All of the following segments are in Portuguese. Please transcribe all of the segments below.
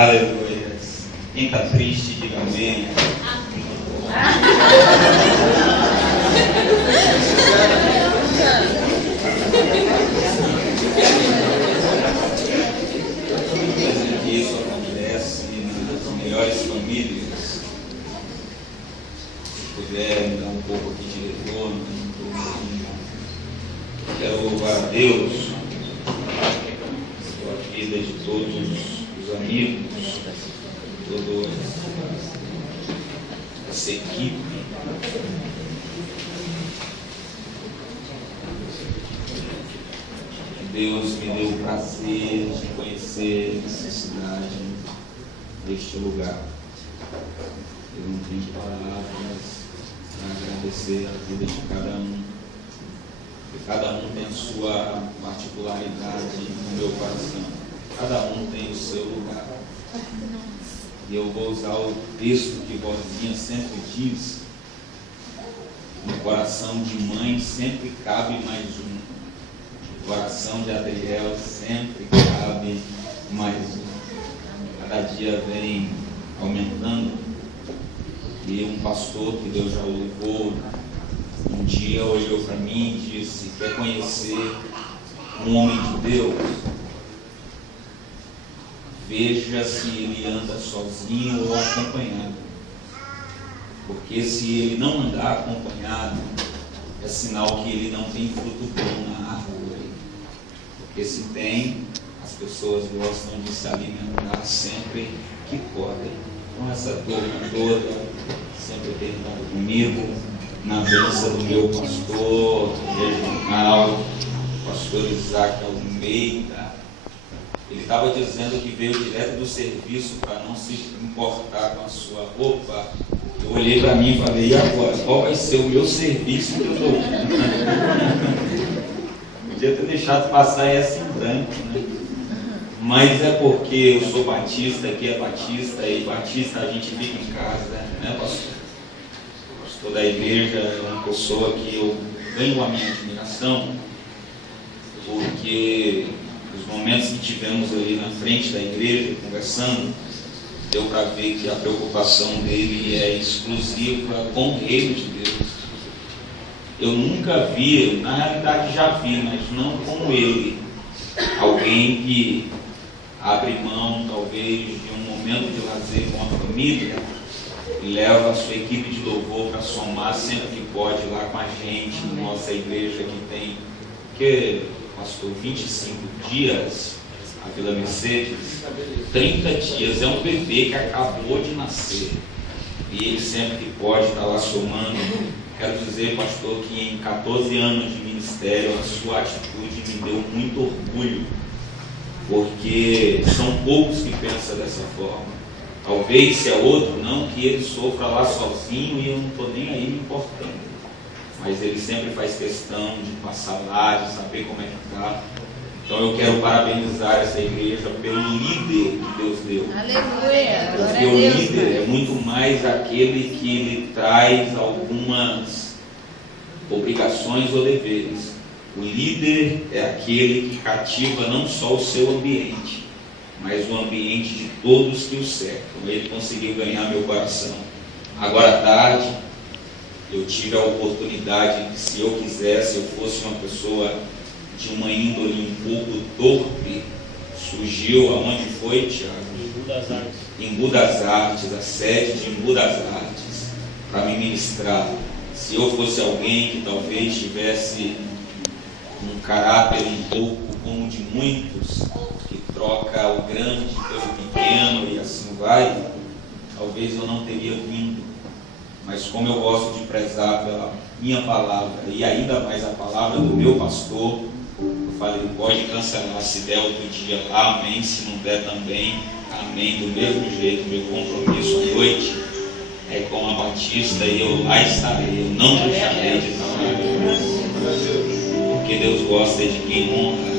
Aleluia. Quem está triste, diga amém. Isso acontece nas melhores famílias. Se puder me dar um pouco aqui de retorno, quero louvar a Deus pela vida de todos os amigos, toda essa equipe. Deus me deu o prazer de conhecer essa cidade, deste lugar. Eu não tenho palavras para agradecer a vida de cada um, porque cada um tem a sua particularidade no meu coração, cada um tem o seu lugar. E eu vou usar o texto que Vozinha sempre diz: no coração de mãe sempre cabe mais um. No coração de Adriel sempre cabe mais um. Cada dia vem aumentando. E um pastor que Deus já o levou, um dia olhou para mim e disse: quer conhecer um homem de Deus? Veja se ele anda sozinho ou acompanhado. Porque se ele não andar acompanhado, é sinal que ele não tem fruto bom na árvore. Porque se tem, as pessoas gostam de se alimentar sempre que podem. Então essa turma toda sempre tem estado comigo, na bênção do meu pastor regional, pastor Isaac Almeida. Ele estava dizendo que veio direto do serviço para não se importar com a sua roupa. Eu olhei para mim e falei: e agora? Qual vai ser o meu serviço que eu dou? Podia ter deixado passar essa em branco, né? Mas é porque eu sou batista, aqui é batista, e batista a gente fica em casa, né, pastor? O pastor da igreja é uma pessoa que eu ganho a minha admiração, porque os momentos que tivemos ali na frente da igreja, conversando, deu para ver que a preocupação dele é exclusiva com o reino de Deus. Eu nunca vi, na realidade já vi, mas não como ele, alguém que abre mão, talvez, de um momento de lazer com a família e leva a sua equipe de louvor para somar sempre que pode lá com a gente, na nossa igreja que tem, pastor, 25 dias, a Vila Mercedes, 30 dias, é um bebê que acabou de nascer, e ele sempre que pode estar lá somando. Quero dizer, pastor, que em 14 anos de ministério, a sua atitude me deu muito orgulho, porque são poucos que pensam dessa forma. Talvez se é outro, não que ele sofra lá sozinho e eu não estou nem aí me importando. Mas ele sempre faz questão de passar lá, de saber como é que está. Então eu quero parabenizar essa igreja pelo líder que Deus deu. Aleluia! Porque o líder é muito mais aquele que lhe traz algumas obrigações ou deveres. O líder é aquele que cativa não só o seu ambiente, mas o ambiente de todos que o cercam. Ele conseguiu ganhar meu coração. Agora à tarde, eu tive a oportunidade de, se eu quisesse, eu fosse uma pessoa de uma índole um pouco torpe, surgiu aonde foi, Tiago? Embu das Artes. Embu das Artes, a sede de Embu das Artes, para me ministrar. Se eu fosse alguém que talvez tivesse um caráter um pouco como de muitos, que troca o grande pelo pequeno e assim vai, talvez eu não teria vindo. Mas como eu gosto de prezar pela minha palavra, e ainda mais a palavra do meu pastor, eu falei: pode cancelar, se der outro dia lá, amém, se não der também, amém, do mesmo jeito. Meu compromisso à noite é com a Batista e eu lá estarei, eu não deixarei de falar, porque Deus gosta de quem honra.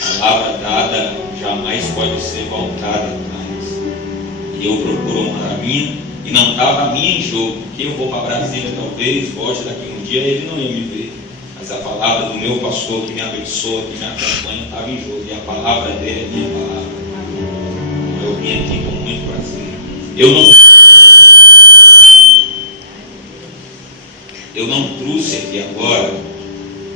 A palavra dada jamais pode ser voltada atrás, e eu procuro honrar a minha, e não estava a minha em jogo, porque eu vou para Brasília, talvez volte daqui um dia, ele não ia me ver, mas a palavra do meu pastor que me abençoa, que me acompanha, estava em jogo, e a palavra dele é minha palavra. vim aqui com muito prazer. Eu não trouxe aqui agora,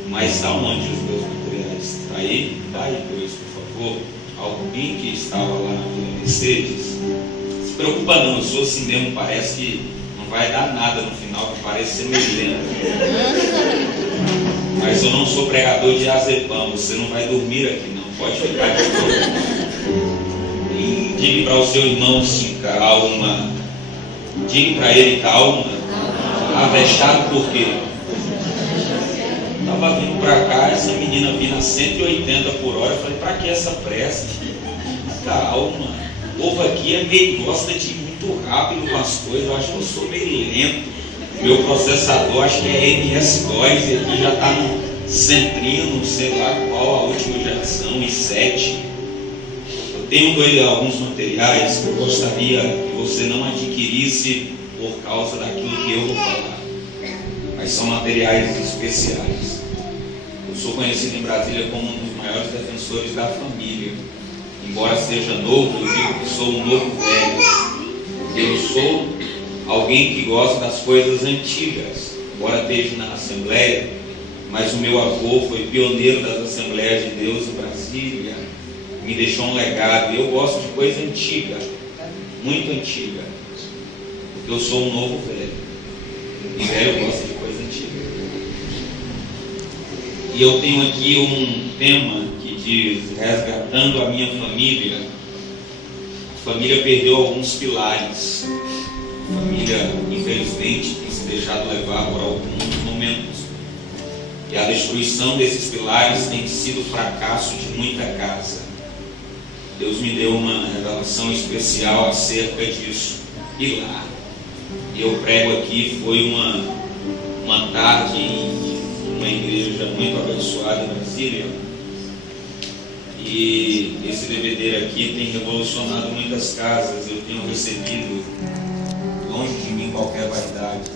mas está onde os meus materiais? Está aí? Dá aí, Luiz, por favor. Alguém que estava lá na Vila Mercedes. Se preocupa não, eu sou assim mesmo, parece que não vai dar nada no final, que parece ser meio lento. Mas eu não sou pregador de azepam, você não vai dormir aqui não, pode ficar de boa. E diga para o seu irmão assim, calma. Diga para ele, calma. Avexado por quê? Estava vindo para cá, essa menina vindo a 180 por hora, eu falei, para que essa pressa? Calma. O povo aqui gosta de ir muito rápido com as coisas, eu acho que eu sou meio lento. Meu processador acho que é MS2, e aqui já está no Centrino, sei lá qual a última geração, i7. Eu tenho alguns materiais que eu gostaria que você não adquirisse por causa daquilo que eu vou falar. Mas são materiais especiais. Eu sou conhecido em Brasília como um dos maiores defensores da família. Embora seja novo, eu digo que sou um novo velho. Eu sou alguém que gosta das coisas antigas. Embora esteja na Assembleia, mas o meu avô foi pioneiro das Assembleias de Deus em Brasília. Me deixou um legado. Eu gosto de coisa antiga, muito antiga. Porque eu sou um novo velho. E velho gosta de coisa antiga. E eu tenho aqui um tema que diz: resgatando a minha família. A família perdeu alguns pilares. A família, infelizmente, tem se deixado levar por alguns momentos. E a destruição desses pilares tem sido o fracasso de muita casa. Deus me deu uma revelação especial acerca disso. Pilar. E eu prego aqui, foi uma tarde em uma igreja muito abençoada em Brasília. E esse DVD aqui tem revolucionado muitas casas. Eu tenho recebido, longe de mim qualquer vaidade,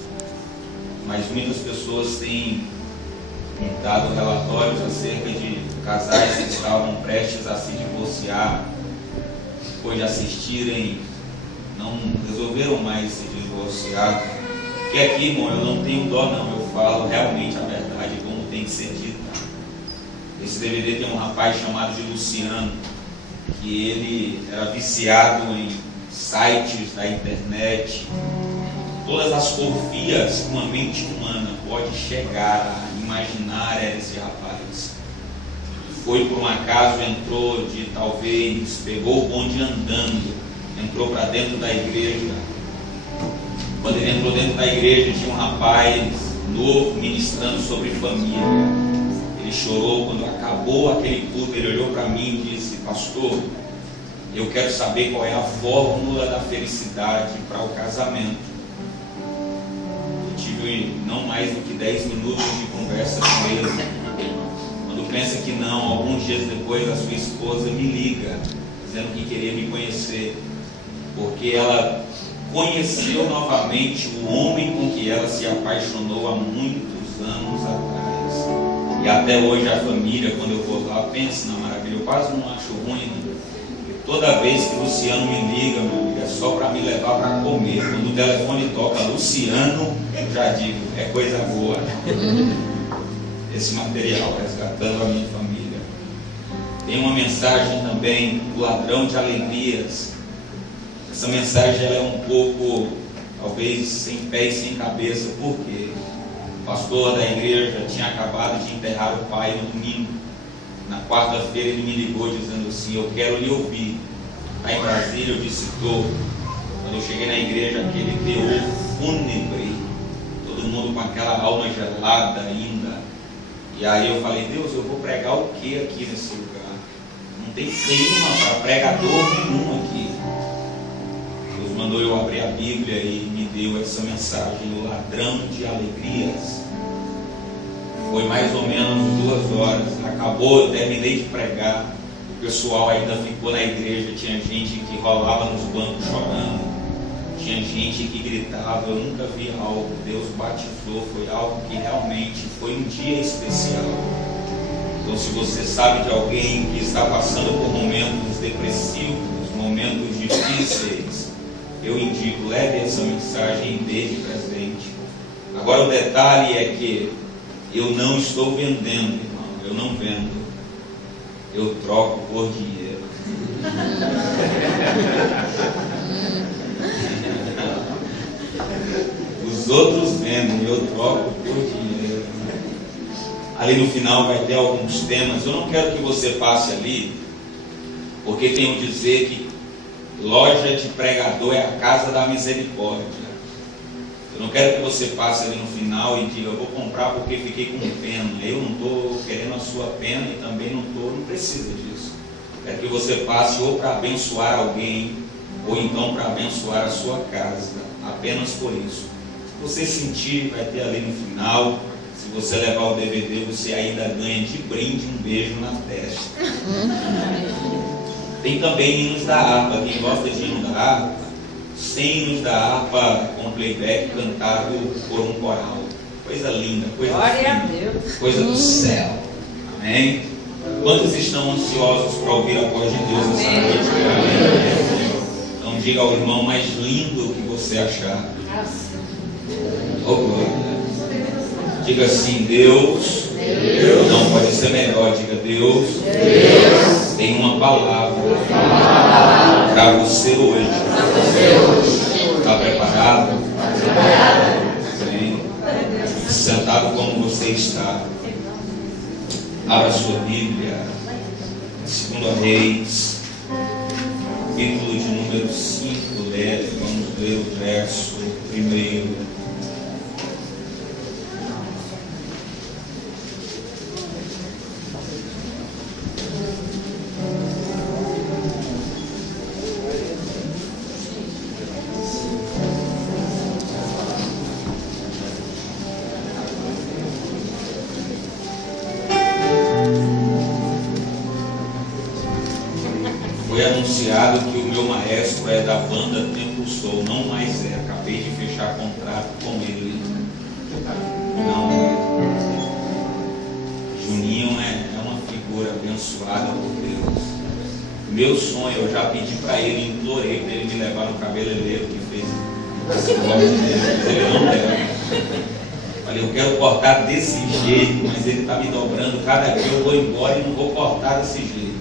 mas muitas pessoas têm dado relatórios acerca de casais que estavam prestes a se divorciar, depois de assistirem, não resolveram mais se divorciar. Porque aqui, irmão, eu não tenho dó não, eu falo realmente a verdade como tem que ser dita. Esse DVD tem um rapaz chamado de Luciano, que ele era viciado em sites da internet, todas as porfias que uma mente humana pode chegar a imaginar era esse rapaz. Foi por um acaso, entrou pegou o bonde andando, entrou para dentro da igreja. Quando ele entrou dentro da igreja, tinha um rapaz novo ministrando sobre família. Ele chorou quando acabou aquele culto. Ele olhou para mim e disse: pastor, eu quero saber qual é a fórmula da felicidade para o casamento. Eu tive não mais do que 10 minutos de conversa com ele. Quando pensa que não, alguns dias depois a sua esposa me liga, dizendo que queria me conhecer, porque ela conheceu novamente o homem com que ela se apaixonou há muitos anos atrás. E até hoje a família, quando eu vou lá, pensa na maravilha. Eu quase não acho ruim, né? Toda vez que o Luciano me liga, meu amigo, é só para me levar para comer. Quando o telefone toca Luciano, eu já digo, é coisa boa. Esse material, resgatando a minha família. Tem uma mensagem também, o ladrão de alegrias. Essa mensagem ela é um pouco, talvez, sem pé e sem cabeça. Por quê? O pastor da igreja tinha acabado de enterrar o pai no domingo. Na quarta-feira ele me ligou dizendo assim: eu quero lhe ouvir. Lá em Brasília eu disse: tô. Quando eu cheguei na igreja, aquele teor fúnebre, todo mundo com aquela alma gelada ainda. E aí eu falei: Deus, eu vou pregar o que aqui nesse lugar? Não tem clima para pregador nenhum aqui. Deus mandou eu abrir a Bíblia e me deu essa mensagem: o ladrão de alegrias. Foi mais ou menos 2 horas. Acabou, eu terminei de pregar. O pessoal ainda ficou na igreja. Tinha gente que rolava nos bancos chorando. Tinha gente que gritava. Eu nunca vi algo. Deus batizou. Foi algo que realmente foi um dia especial. Então, se você sabe de alguém que está passando por momentos depressivos, momentos difíceis, vocês, eu indico, leve essa mensagem e dê de presente. Agora o detalhe é que eu não estou vendendo, irmão, eu não vendo, eu troco por dinheiro. Os outros vendem, eu troco por dinheiro. Ali no final vai ter alguns temas. Eu não quero que você passe ali, porque tenho dizer que loja de pregador é a casa da misericórdia. Eu não quero que você passe ali no final e diga, eu vou comprar porque fiquei com pena. Eu não estou querendo a sua pena e também não precisa disso. Quero que você passe ou para abençoar alguém, ou então para abençoar a sua casa. Apenas por isso. Se você sentir, vai ter ali no final. Se você levar o DVD, você ainda ganha de brinde um beijo na testa. Tem também hinos da harpa. Quem gosta de hino da harpa, 100 hinos da harpa com playback cantado por um coral. Coisa linda, coisa Glória a fina, Deus. coisa do céu. Amém? Quantos estão ansiosos para ouvir a voz de Deus essa noite? Amém? Então diga ao irmão mais lindo que você achar. Oh, glória. Diga assim, Deus, não pode ser melhor, diga Deus, tem uma palavra para você hoje. Está preparado? Bem, sentado como você está, abra sua Bíblia, 2 Reis, capítulo de número 5, vamos ler o verso 1. Foi anunciado que o meu maestro é da banda Templo Soul, não mais é, acabei de fechar contrato com ele. Não é. Juninho é uma figura abençoada por Deus. Meu sonho, eu já pedi para ele, implorei para ele me levar no cabeleireiro que fez esse corte dele, mas ele não leva. Falei, eu quero cortar desse jeito, mas ele está me dobrando, cada dia eu vou embora e não vou cortar desse jeito.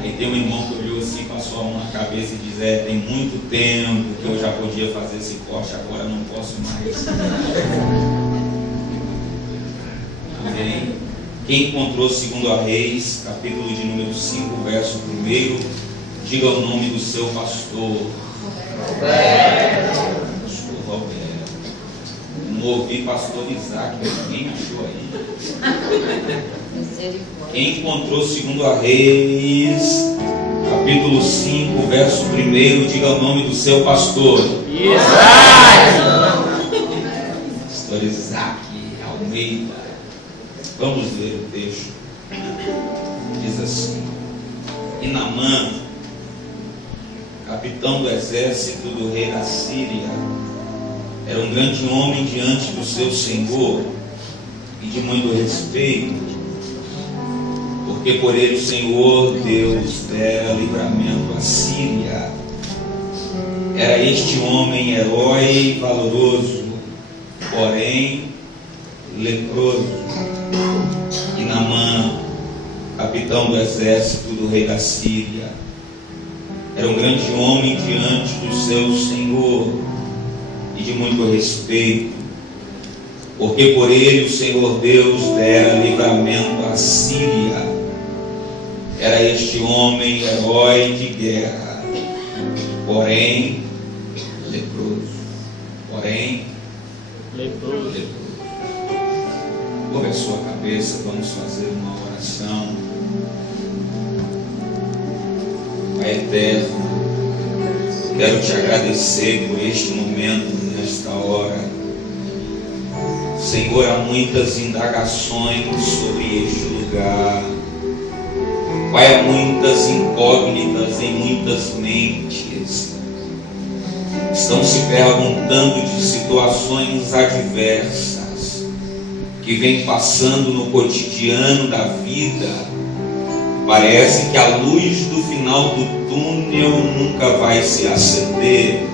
Aí tem um irmão que olhou assim, passou a mão na cabeça e diz, tem muito tempo que eu já podia fazer esse corte, agora não posso mais. Amém? Quem encontrou 2 Reis, capítulo de número 5, verso 1, diga o nome do seu pastor. Roberto. Pastor Roberto. Não ouvi pastor Isaac, ninguém achou aí. Quem encontrou 2 Reis, capítulo 5, verso 1, diga o nome do seu pastor. Isaac. Pastor Isaac Almeida. Vamos ler o texto. Diz assim: E Naamã, capitão do exército do rei da Síria, era um grande homem diante do seu senhor e de muito respeito, porque por ele o Senhor Deus dera livramento à Síria. Era este homem herói e valoroso, porém leproso. E Naamã, capitão do exército do rei da Síria, era um grande homem diante do seu senhor e de muito respeito, porque por ele o Senhor Deus dera livramento à Síria. Era este homem herói de guerra, porém leproso. Curva a sua cabeça, vamos fazer uma oração. Pai eterno, quero te agradecer por este momento, nesta hora. Senhor, há muitas indagações sobre este lugar. Pai, há muitas incógnitas em muitas mentes. Estão se perguntando de situações adversas que vem passando no cotidiano da vida. Parece que a luz do final do túnel nunca vai se acender.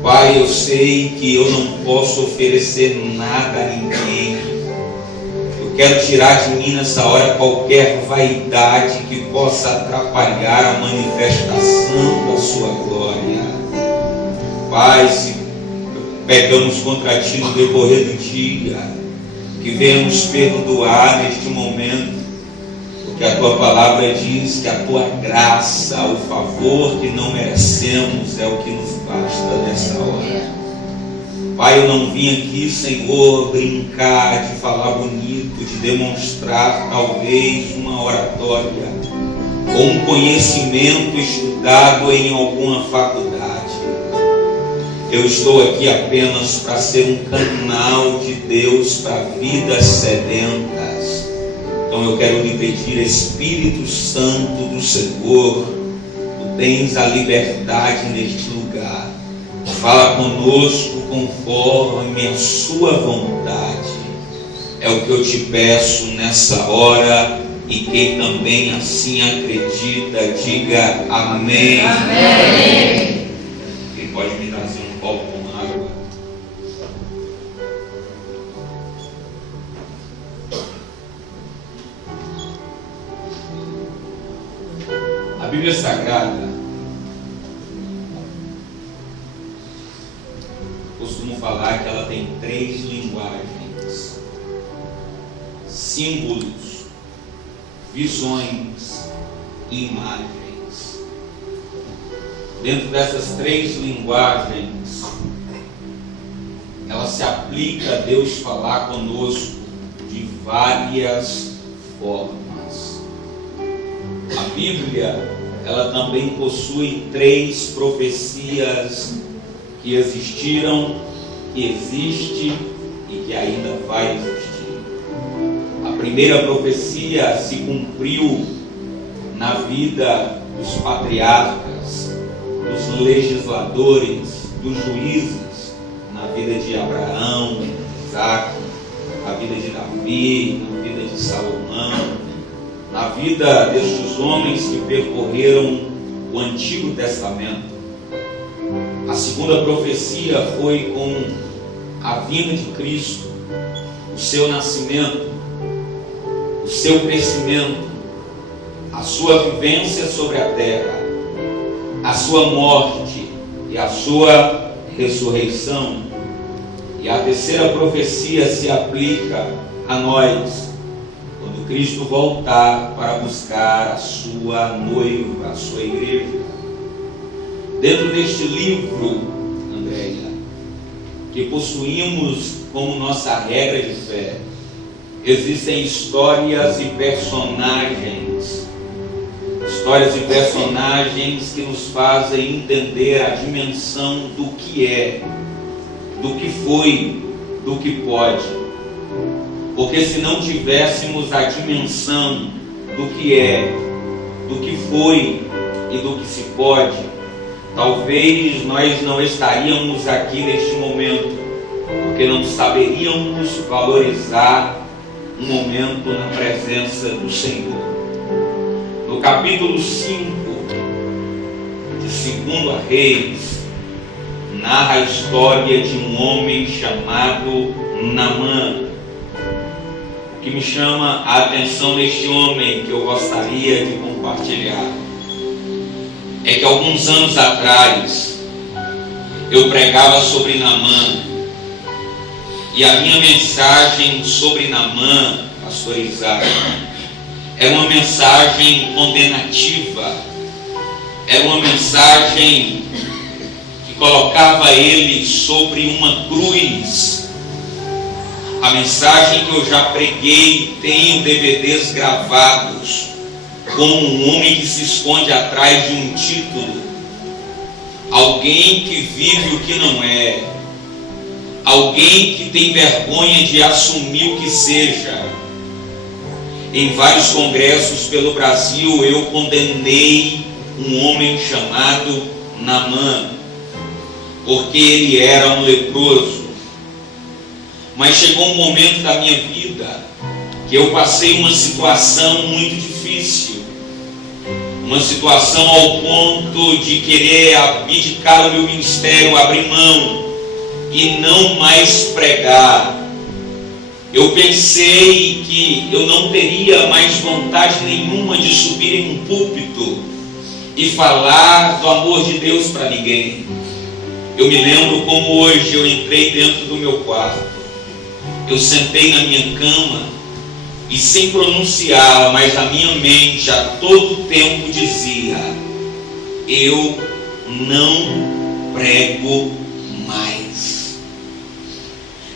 Pai, eu sei que eu não posso oferecer nada a ninguém. Eu quero tirar de mim nessa hora qualquer vaidade que possa atrapalhar a manifestação da sua glória. Pai, se pegamos contra ti no decorrer do dia, que venha nos perdoar neste momento, porque a tua palavra diz que a tua graça, o favor que não merecemos é o que nos basta nessa hora. Pai, eu não vim aqui, Senhor, brincar, de falar bonito, de demonstrar talvez uma oratória ou um conhecimento estudado em alguma faculdade. Eu estou aqui apenas para ser um canal de Deus para vidas sedentas. Então eu quero lhe pedir, Espírito Santo do Senhor, tu tens a liberdade neste lugar. Fala conosco conforme a sua vontade. É o que eu te peço nessa hora, e quem também assim acredita, diga amém. Amém. Quem pode me trazer um copo com água? A Bíblia Sagrada, costumo falar que ela tem 3 linguagens: símbolos, visões e imagens. Dentro dessas 3 linguagens, ela se aplica a Deus falar conosco de várias formas. A Bíblia, ela também possui 3 profecias que existiram, que existe e que ainda vai existir. A primeira profecia se cumpriu na vida dos patriarcas, dos legisladores, dos juízes, na vida de Abraão, Isaac, na vida de Davi, na vida de Salomão, na vida destes homens que percorreram o Antigo Testamento. A segunda profecia foi com a vinda de Cristo, o seu nascimento, o seu crescimento, a sua vivência sobre a terra, a sua morte e a sua ressurreição. E a terceira profecia se aplica a nós, quando Cristo voltar para buscar a sua noiva, a sua igreja. Dentro deste livro, Andréia, que possuímos como nossa regra de fé, existem histórias e personagens que nos fazem entender a dimensão do que é, do que foi, do que pode. Porque se não tivéssemos a dimensão do que é, do que foi e do que se pode, talvez nós não estaríamos aqui neste momento, porque não saberíamos valorizar um momento na presença do Senhor. No capítulo 5 de 2 Reis, narra a história de um homem chamado Naamã. O que me chama a atenção neste homem, que eu gostaria de compartilhar, é que alguns anos atrás eu pregava sobre Naamã, e a minha mensagem sobre Naamã, pastor Isaac, era uma mensagem condenativa, era uma mensagem que colocava ele sobre uma cruz. A mensagem que eu já preguei, tenho DVDs gravados, como um homem que se esconde atrás de um título, alguém que vive o que não é, alguém que tem vergonha de assumir o que seja. Em vários congressos pelo Brasil eu condenei um homem chamado Naamã, porque ele era um leproso. Mas chegou um momento da minha vida que eu passei uma situação muito difícil, uma situação ao ponto de querer abdicar o meu ministério, abrir mão e não mais pregar. Eu pensei que eu não teria mais vontade nenhuma de subir em um púlpito e falar do amor de Deus para ninguém. Eu me lembro como hoje eu entrei dentro do meu quarto, eu sentei na minha cama e, sem pronunciar, mas a minha mente a todo tempo dizia: eu não prego mais.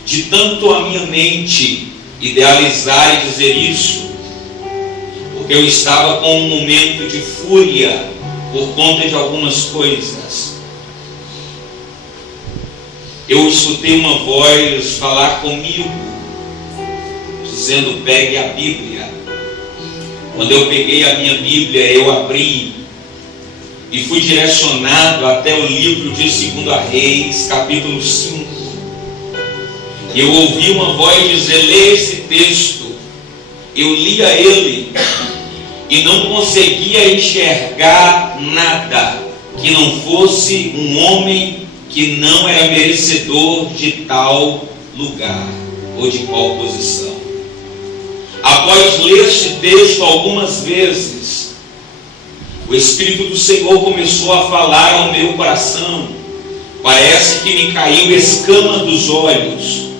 De tanto a minha mente idealizar e dizer isso, porque eu estava com um momento de fúria por conta de algumas coisas. Eu escutei uma voz falar comigo, dizendo: pegue a Bíblia. Quando eu peguei a minha Bíblia, eu abri e fui direcionado até o livro de 2 Reis, capítulo 5. E eu ouvi uma voz dizer: lê esse texto. Eu lia ele e não conseguia enxergar nada que não fosse um homem que não era merecedor de tal lugar ou de qual posição. Após ler este texto algumas vezes, o Espírito do Senhor começou a falar ao meu coração. Parece que me caiu escama dos olhos,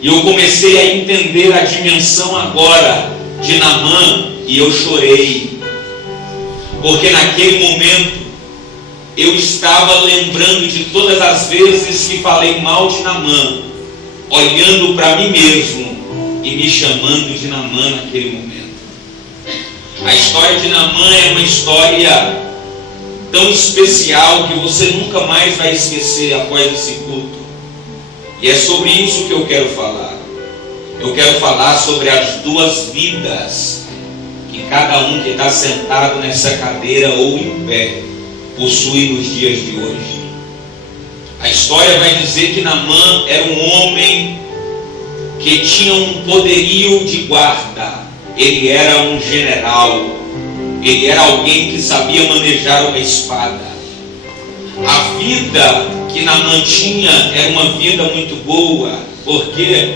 e eu comecei a entender a dimensão agora de Naamã, e eu chorei, porque naquele momento eu estava lembrando de todas as vezes que falei mal de Naamã, olhando para mim mesmo e me chamando de Naamã naquele momento. A história de Naamã é uma história tão especial que você nunca mais vai esquecer após esse culto. E é sobre isso que eu quero falar. Eu quero falar sobre as duas vidas que cada um que está sentado nessa cadeira ou em pé possui nos dias de hoje. A história vai dizer que Naamã era um homem que tinha um poderio de guarda. Ele era um general. Ele era alguém que sabia manejar uma espada. A vida que Naamã tinha era uma vida muito boa. Por quê?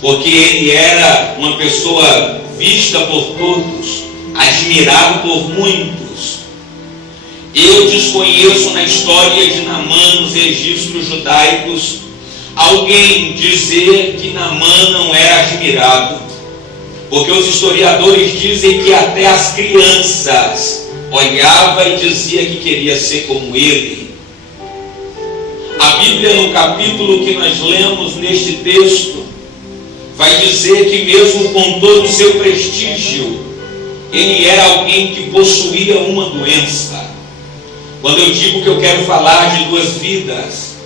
Porque ele era uma pessoa vista por todos, admirado por muitos. Eu desconheço na história de Naamã, nos registros judaicos, alguém dizer que Naamã não era admirado, porque os historiadores dizem que até as crianças olhavam e diziam que queria ser como ele. A Bíblia, no capítulo que nós lemos neste texto, vai dizer que mesmo com todo o seu prestígio, ele era alguém que possuía uma doença. Quando eu digo que eu quero falar de duas vidas,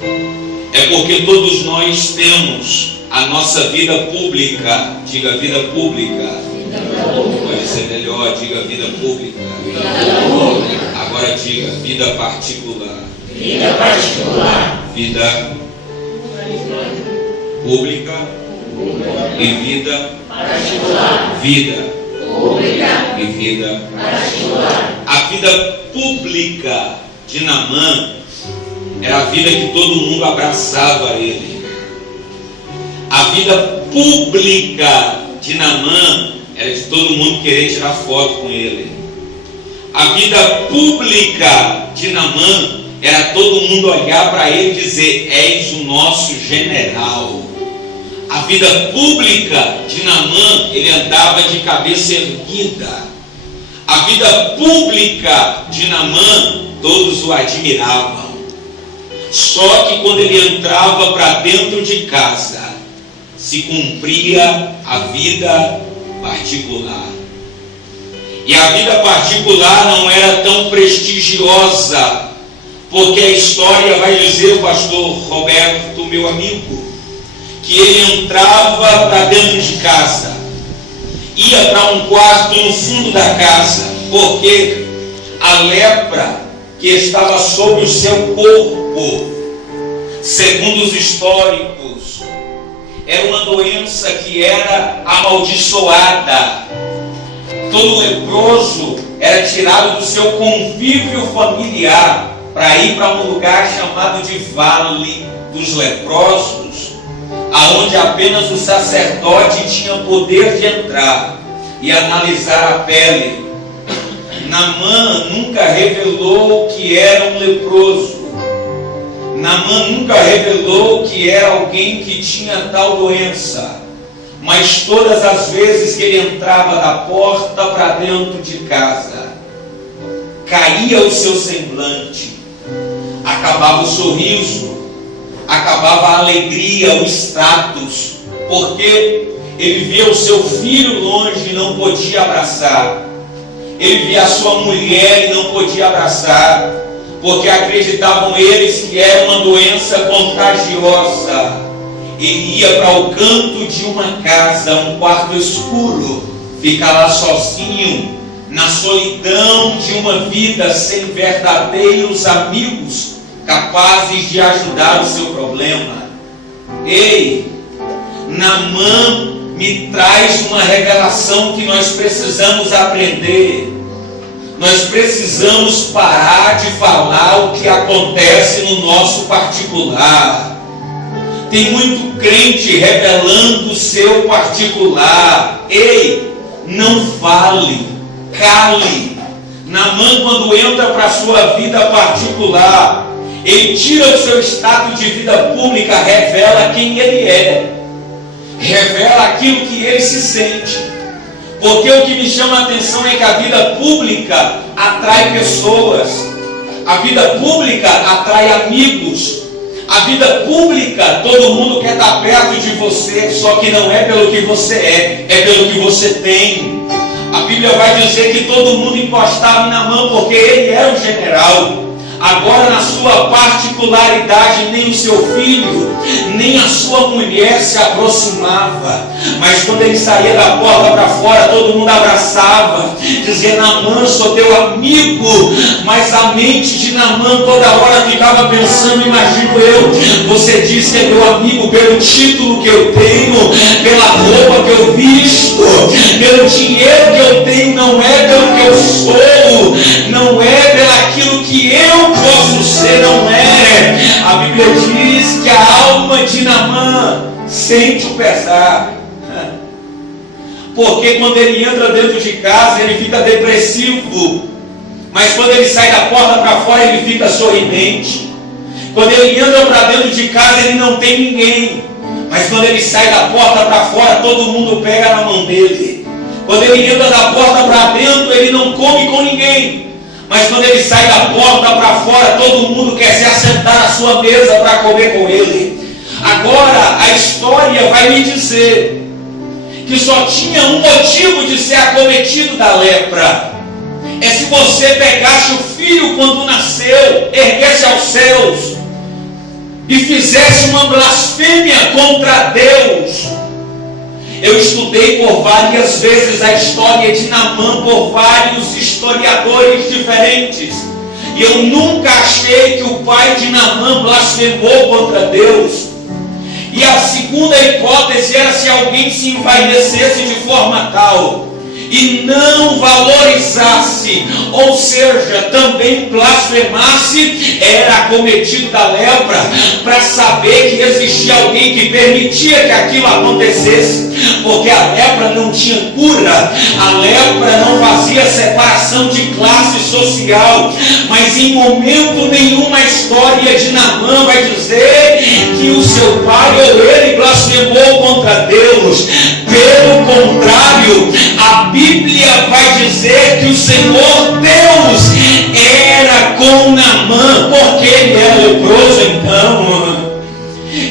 é porque todos nós temos a nossa vida pública. Diga vida pública. Pode ser melhor, diga vida pública. Agora diga vida particular. Vida particular. Vida pública e vida particular. Vida pública e vida particular. A vida pública de Naamã era a vida que todo mundo abraçava ele. A vida pública de Naamã era de todo mundo querer tirar foto com ele. A vida pública de Naamã era todo mundo olhar para ele e dizer: és o nosso general. A vida pública de Naamã, ele andava de cabeça erguida. A vida pública de Naamã, todos o admiravam. Só que quando ele entrava para dentro de casa, se cumpria a vida particular. E a vida particular não era tão prestigiosa, porque a história vai dizer, o pastor Roberto, meu amigo, que ele entrava para dentro de casa, ia para um quarto no fundo da casa, porque a lepra que estava sobre o seu corpo, segundo os históricos, era uma doença que era amaldiçoada. Todo leproso era tirado do seu convívio familiar para ir para um lugar chamado de Vale dos Leprosos, aonde apenas o sacerdote tinha poder de entrar e analisar a pele. Naamã nunca revelou que era um leproso. Naamã nunca revelou que era alguém que tinha tal doença. Mas todas as vezes que ele entrava da porta para dentro de casa, caía o seu semblante, acabava o sorriso, acabava a alegria, o status, porque ele via o seu filho longe e não podia abraçar. Ele via a sua mulher e não podia abraçar, porque acreditavam eles que era uma doença contagiosa. Ele ia para o canto de uma casa, um quarto escuro, ficar lá sozinho, na solidão de uma vida sem verdadeiros amigos capazes de ajudar o seu problema. Ei, Naamã me traz uma revelação que nós precisamos aprender. Nós precisamos parar de falar o que acontece no nosso particular. Tem muito crente revelando o seu particular. Ei, não fale, cale. Naamã, quando entra para a sua vida particular, ele tira o seu estado de vida pública, revela quem ele é, revela aquilo que ele se sente. Porque o que me chama a atenção é que a vida pública atrai pessoas, a vida pública atrai amigos, a vida pública, todo mundo quer estar perto de você, só que não é pelo que você é pelo que você tem. A Bíblia vai dizer que todo mundo encostava na mão porque ele era o general. Agora, na sua particularidade, nem o seu filho, nem a sua mulher se aproximava. Mas quando ele saía da porta para fora, todo mundo abraçava, dizia: Naamã, sou teu amigo. Mas a mente de Naamã toda hora ficava pensando: imagino eu, você diz que é meu amigo pelo título que eu tenho, pela roupa que eu visto, pelo dinheiro que eu tenho, não é pelo que eu sou, não é pelaquilo que eu posso ser, não é. A Bíblia diz que a alma de Naamã sente o pesar, porque quando ele entra dentro de casa ele fica depressivo, mas quando ele sai da porta para fora ele fica sorridente. Quando ele entra para dentro de casa ele não tem ninguém, mas quando ele sai da porta para fora todo mundo pega na mão dele. Quando ele entra da porta para dentro ele não come com ninguém, mas quando ele sai da porta para fora, todo mundo quer se assentar à sua mesa para comer com ele. Agora, a história vai me dizer que só tinha um motivo de ser acometido da lepra. É se você pegasse o filho quando nasceu, erguesse aos céus e fizesse uma blasfêmia contra Deus. Eu estudei por várias vezes a história de Naamã por vários historiadores diferentes, e eu nunca achei que o pai de Naamã blasfemou contra Deus. E a segunda hipótese era se alguém se envaidecesse de forma tal e não valorizasse, ou seja, também blasfemasse, era acometido da lepra, para saber que existia alguém que permitia que aquilo acontecesse, porque a lepra não tinha cura, a lepra não fazia separação de classe social, mas em momento nenhum a história de Naamã vai dizer que o seu pai ou ele blasfemou contra Deus. Pelo contrário, a Bíblia vai dizer que o Senhor Deus era com Naamã, porque ele era leproso. Então,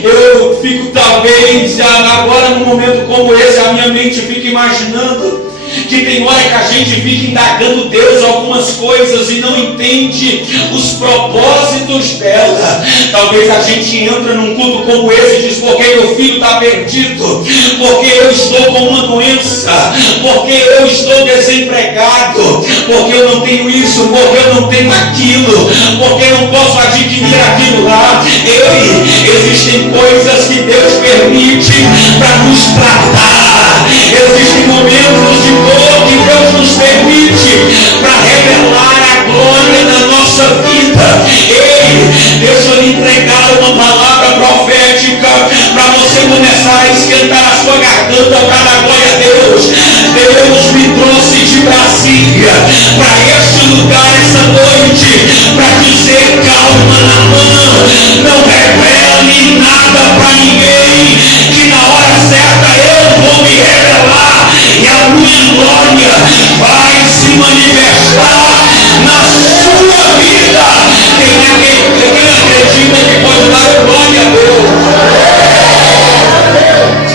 eu fico talvez agora num momento como esse, a minha mente fica imaginando que tem hora que a gente fica indagando Deus algumas coisas e não entende os propósitos dela. Talvez a gente entra num culto como esse e diz: porque meu filho está perdido, porque eu estou com uma doença, porque eu estou desempregado, porque eu não tenho isso, porque eu não tenho aquilo, porque eu não posso adquirir aquilo lá. Existem coisas que Deus permite para nos tratar. Existem momentos de dor que Deus nos permite para para este lugar essa noite, para dizer: calma, Naamã, não revele nada para ninguém, que na hora certa eu vou me revelar e a minha glória vai se manifestar na sua vida. Quem acredita que pode dar glória a Deus?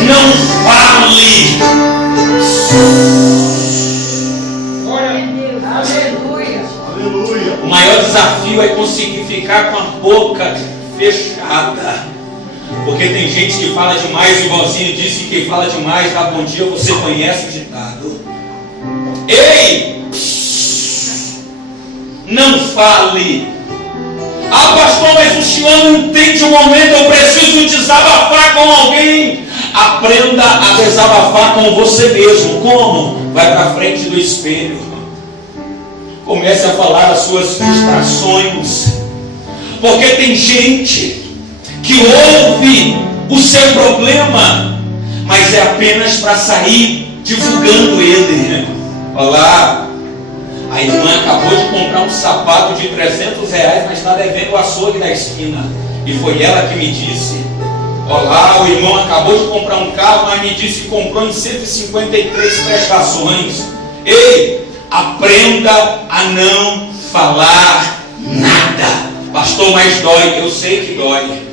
Não fale. O maior desafio é conseguir ficar com a boca fechada. Porque tem gente que fala demais, igualzinho disse que fala demais dá bom dia. Você conhece o ditado? Ei! Não fale. Ah, pastor, mas o senhor não entende o momento, eu preciso desabafar com alguém. Aprenda a desabafar com você mesmo. Como? Vai para frente do espelho. Comece a falar as suas frustrações. Porque tem gente que ouve o seu problema, mas é apenas para sair divulgando ele. Olá, a irmã acabou de comprar um sapato de R$300, mas está devendo o açougue da esquina. E foi ela que me disse. Olá, o irmão acabou de comprar um carro, mas me disse que comprou em 153 prestações. Ei, aprenda a não falar nada. Pastor, mas dói. Eu sei que dói.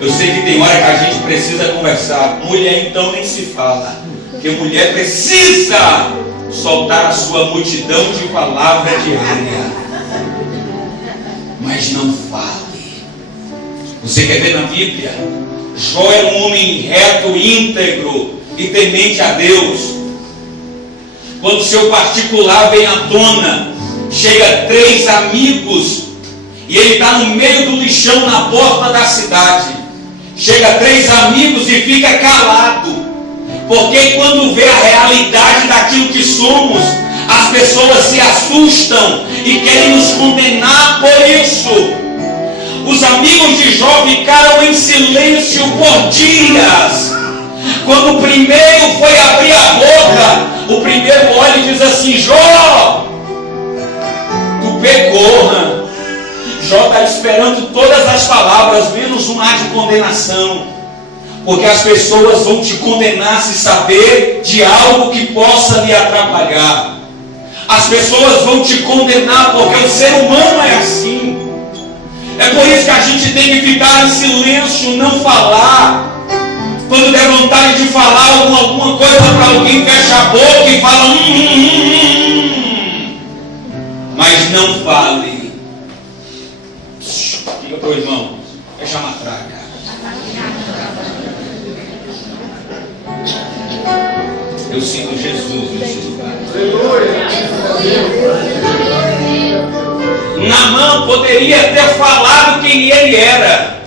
Eu sei que tem hora que a gente precisa conversar. Mulher então nem se fala. Porque mulher precisa soltar a sua multidão de palavra diária. Mas não fale. Você quer ver na Bíblia? Jó era um homem reto, íntegro e temente a Deus. Quando seu particular vem à tona, chega 3 amigos e ele está no meio do lixão na porta da cidade. Chega 3 amigos e fica calado. Porque quando vê a realidade daquilo que somos, as pessoas se assustam e querem nos condenar por isso. Os amigos de Jó ficaram em silêncio por dias. Quando o primeiro foi abrir a boca, o primeiro olha e diz assim: Jó, tu pecou. Jó está esperando todas as palavras, menos um ar de condenação. Porque as pessoas vão te condenar se saber de algo que possa lhe atrapalhar. As pessoas vão te condenar porque o ser humano é assim. É por isso que a gente tem que ficar em silêncio, não falar. Quando der vontade de falar alguma coisa para alguém, fecha a boca e fala mas não fale. Diga para o irmão, fecha a matraca. Eu sinto Jesus nesse lugar. Naamã poderia ter falado quem ele era,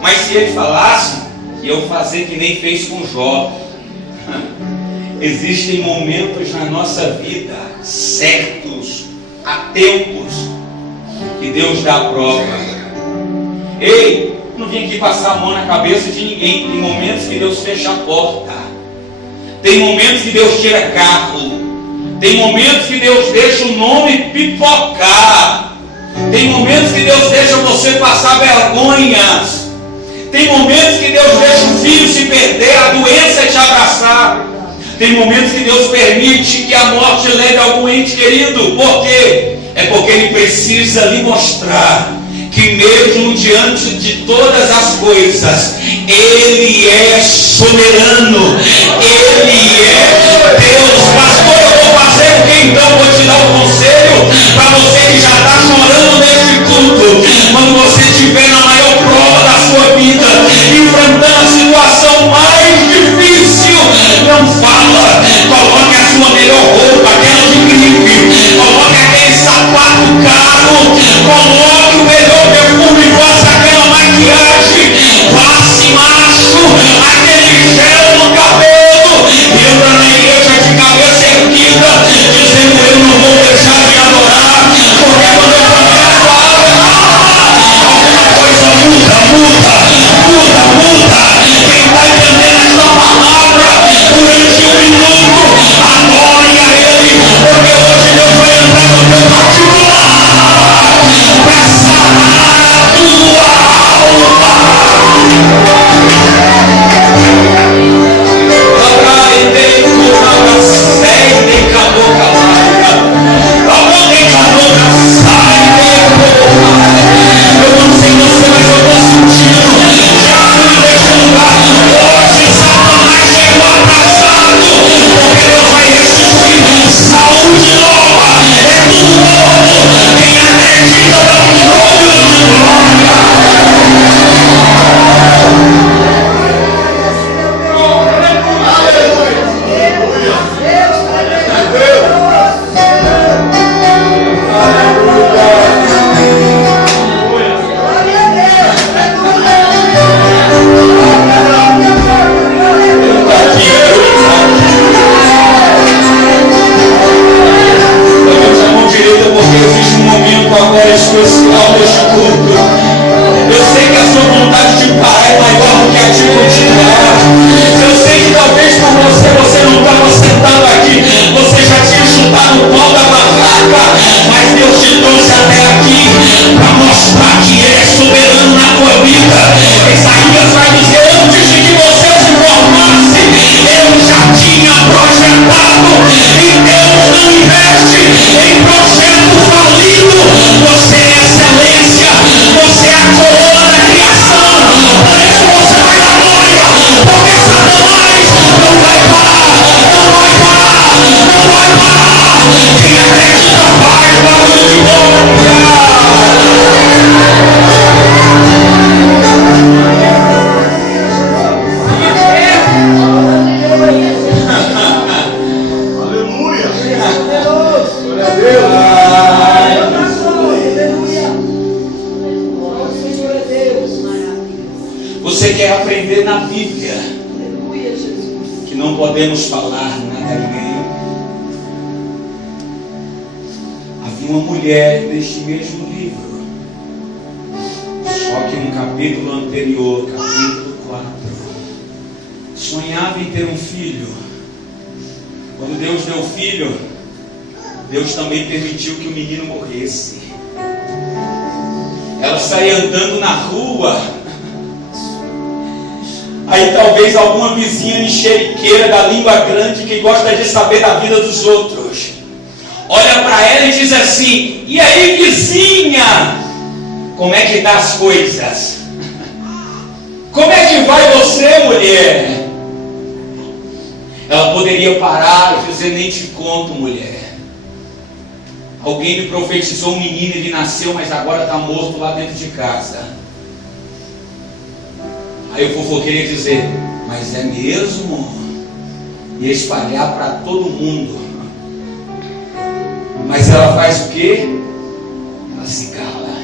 mas se ele falasse, iam fazer que nem fez com Jó. Existem momentos na nossa vida certos, há tempos, que Deus dá a prova. Ei, não vim aqui passar a mão na cabeça de ninguém. Tem momentos que Deus fecha a porta. Tem momentos que Deus tira carro. Tem momentos que Deus deixa o nome pipocar. Tem momentos que Deus deixa você passar vergonhas. Tem momentos que Deus deixa o filho se perder, a doença te abraçar. Tem momentos que Deus permite que a morte leve algum ente querido. Por quê? É porque Ele precisa lhe mostrar que mesmo diante de todas as coisas, Ele é soberano, Ele é Deus. Pastor, eu vou fazer o que então? Vou te dar um conselho para você que já está chorando neste culto. Quando você estiver na maior prova da sua vida, enfrentando a situação mais difícil, não fala, coloque a sua melhor roupa, aquela de grife, coloque aquele sapato caro, coloque o melhor perfume, faça aquela maquiagem, passe macho, aquele gel no cabelo, entra na igreja de cabeça erguida, dizendo: eu não vou deixar de adorar, porque quando eu começo especial neste culto. Eu sei que a sua vontade de parar é maior do que a de continuar. Eu sei que talvez por você não estava sentado aqui, você já tinha chutado o pau da barraca, mas Deus te trouxe até aqui para mostrar que Ele é soberano na tua vida. Isaías vai dizer: antes de que você se formasse, eu já tinha projetado. E Deus não investe em projeto falido. Você é excelência, você é a coroa da criação. Por isso você vai dar glória, porque Satanás não vai parar, não vai parar, não vai parar. Quem acredita faz barulho de glória. Você quer aprender na Bíblia que não podemos falar nada a ninguém? Havia uma mulher neste mesmo livro, só que no capítulo anterior, capítulo 4, sonhava em ter um filho. Quando Deus deu o filho, Deus também permitiu que o menino morresse. Ela saía andando na rua. Aí talvez alguma vizinha mexeriqueira da língua grande que gosta de saber da vida dos outros olha para ela e diz assim: e aí, vizinha, como é que tá as coisas? Como é que vai você, mulher? Ela poderia parar e dizer: nem te conto, mulher. Alguém me profetizou um menino, ele nasceu, mas agora está morto lá dentro de casa. Aí o fofoqueiro ia dizer: mas é mesmo? Ia espalhar para todo mundo. Mas ela faz o quê? Ela se cala.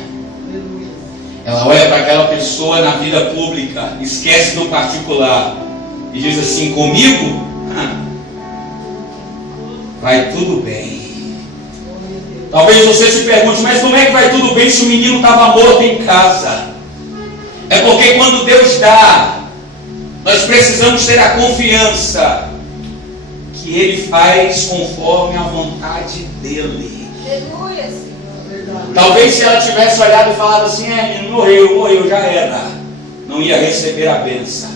Ela olha para aquela pessoa na vida pública, esquece do particular e diz assim: comigo vai tudo bem. Talvez você se pergunte: mas como é que vai tudo bem se o menino estava morto em casa? É porque quando Deus dá, nós precisamos ter a confiança que Ele faz conforme a vontade dEle. Aleluia, Senhor. Talvez se ela tivesse olhado e falado assim: morreu, já era, não ia receber a bênção.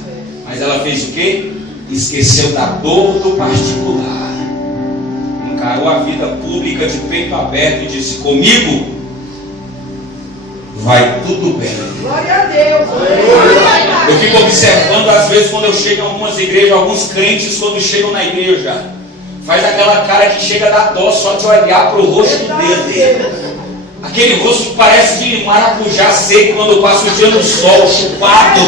Mas ela fez o quê? Esqueceu da dor do particular, encarou a vida pública de peito aberto e disse: comigo vai tudo bem. Glória a Deus. Eu fico observando, às vezes, quando eu chego em algumas igrejas, alguns crentes, quando chegam na igreja, faz aquela cara que chega a dar dó só de olhar para o rosto dele. Aquele rosto que parece de maracujá seco quando passa o dia no sol, chupado.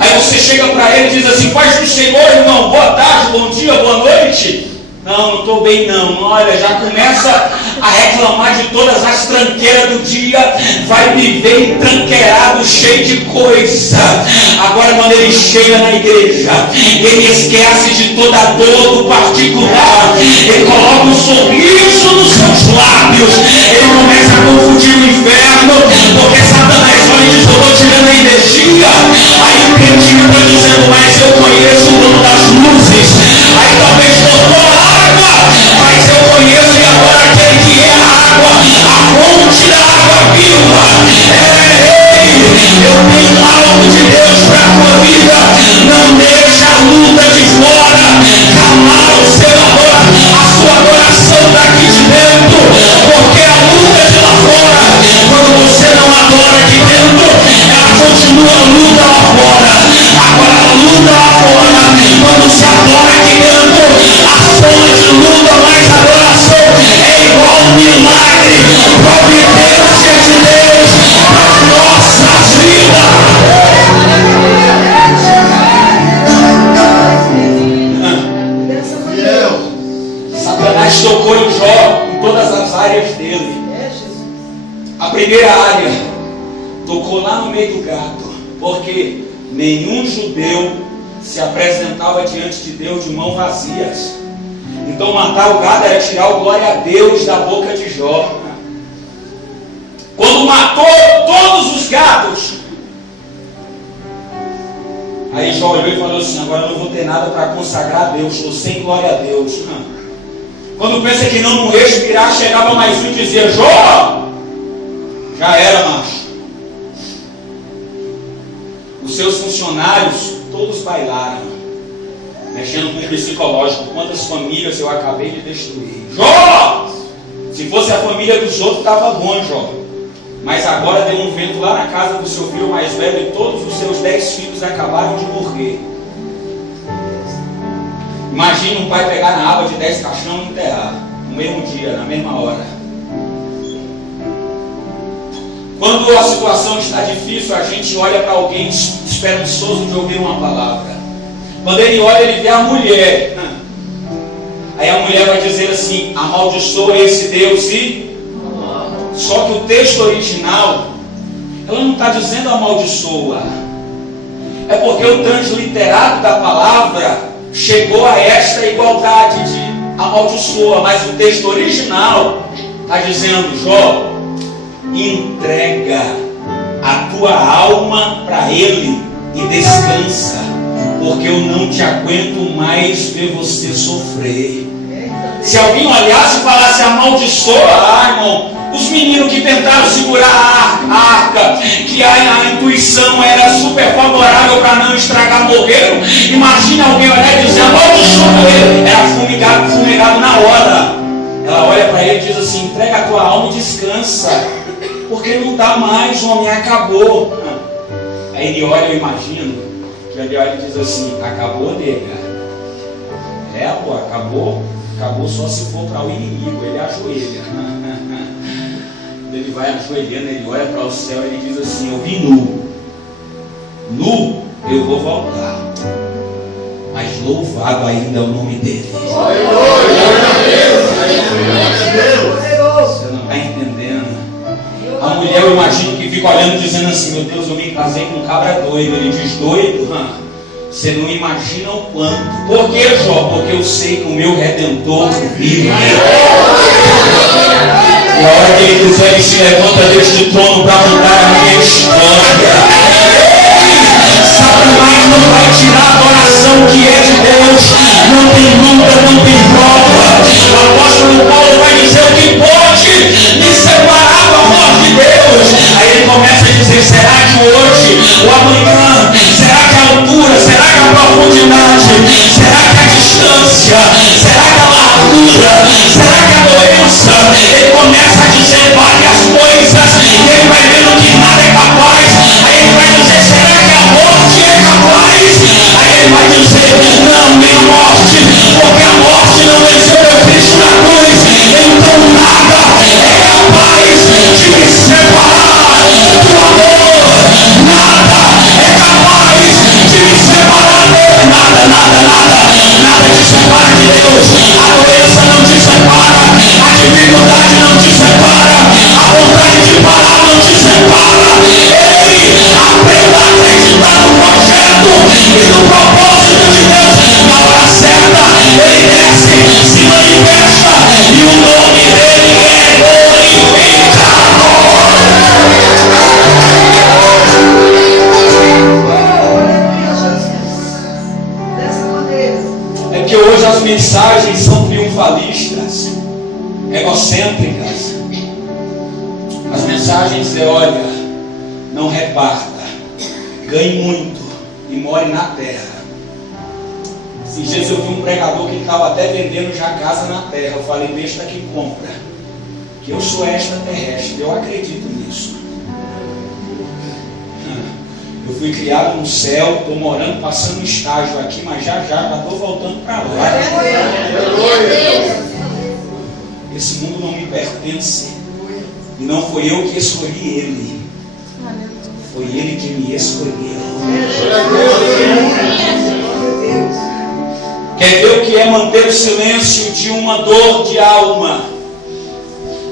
Aí você chega para ele e diz assim: paz do Senhor, irmão, boa tarde, bom dia, boa noite. Não estou bem não. Olha, já começa a reclamar de todas as tranqueiras do dia. Vai me ver tranqueirado, cheio de coisa. Agora quando ele chega na igreja, ele esquece de toda a dor do particular. Ele coloca um sorriso nos seus lábios. Ele começa a confundir o inferno, porque Satanás olha e diz: eu estou tirando a energia. Aí o crente está dizendo: mas eu conheço o dono das luzes. Aí talvez faltou água, mas eu conheço e agora aquele que é a água, a fonte da água viva é Ele. Eu tenho algo de Deus para a tua vida. Não deixa a luta de fora calar o seu amor, a sua adoração daqui de dentro, porque a luta de lá fora, quando você não adora aqui dentro, ela continua a luta lá fora. Agora a luta lá fora, quando se adora aqui dentro, a fonte de luta mais adoração é igual um milagre, providência de Deus para nossas vidas. Satanás tocou em Jó em todas as áreas dele. A primeira área, tocou lá no meio do gado, porque nenhum judeu se apresentava diante de Deus de mãos vazias. Então matar o gado era tirar o glória a Deus da boca de Jó. quando matou todos os gados. Aí Jó olhou e falou assim: agora eu não vou ter nada para consagrar a Deus, estou sem glória a Deus. Quando pensa que não respirar, chegava mais um e dizia: Jó, já era, macho. Os seus funcionários todos bailaram, mexendo com o psicológico. Quantas famílias eu acabei de destruir. Jó, se fosse a família dos outros estava bom, Jó. Mas agora deu um vento lá na casa do seu filho mais velho e todos os seus 10 filhos acabaram de morrer. Imagine um pai pegar na aba de 10 caixão e enterrar no mesmo dia, na mesma hora. Quando a situação está difícil, a gente olha para alguém esperançoso de ouvir uma palavra. Quando ele olha, ele vê a mulher. Aí a mulher vai dizer assim: amaldiçoa esse Deus e... Só que o texto original, ela não está dizendo amaldiçoa. É porque o transliterado da palavra chegou a esta igualdade de amaldiçoa. Mas o texto original está dizendo: Jó, entrega a tua alma para Ele e descansa, porque eu não te aguento mais ver você sofrer. Se alguém olhasse e falasse amaldiçoa, irmão, os meninos que tentaram segurar a arca, que a intuição era super favorável para não estragar, morreram. Imagina alguém olhar e dizer amaldiçoa ele. Era fumegado na hora. Ela olha para ele e diz assim: entrega a tua alma e descansa, porque não dá mais, o homem acabou. Aí ele olha, eu imagino, que ele olha e diz assim: acabou, nega. É, pô, acabou. Acabou só se for para o inimigo. Ele ajoelha. Ele vai ajoelhando, ele olha para o céu e ele diz assim: eu vim nu. Nu eu vou voltar, mas louvado ainda é o nome dele. Você não está entendendo. A mulher, eu imagino que fica olhando dizendo assim: meu Deus, eu me casei com um cabra doido. Ele diz: doido? Você não imagina o quanto. Por que, Jó? Porque eu sei que o meu Redentor vive. E a hora que ele quiser, ele se levanta deste trono para mudar a minha história. Satanás não vai tirar a adoração que é de Deus. Não tem luta, não tem prova. O apóstolo Paulo vai dizer: o que pode me separar do amor de Deus? Aí ele começa a dizer: será que hoje, ou amanhã, será que a altura, será que a profundidade, será que a distância, será que a largura, será que a doença? Ele começa a dizer várias coisas e ele vai vendo que nada é capaz. Aí ele vai dizer: será que a morte é capaz? Aí ele vai dizer: não, nem a morte, porque a morte não venceu meu Cristo na cruz. Então nada é capaz de me separar do amor. Nada é capaz de me separar dele. Nada te separa de Deus. A doença não te separa, a dificuldade não te separa, a vontade de parar não te separa. Ele aprenda a acreditar no projeto e no propósito de Deus. Na hora certa, ele desce, se manifesta e o nome dele é glorificado. É que hoje as mensagens são triunfalistas, egocêntricas. As mensagens é: olha, não reparta, ganhe muito e more na terra. Esses dias eu vi um pregador que estava até vendendo já casa na terra. Eu falei: besta que compra, que eu sou extraterrestre, eu acredito nisso. Eu fui criado no céu, estou morando, passando estágio aqui, mas já estou voltando para lá. Esse mundo não me pertence. E não foi eu que escolhi ele. Foi ele que me escolheu. Quer ver o que é manter o silêncio de uma dor de alma?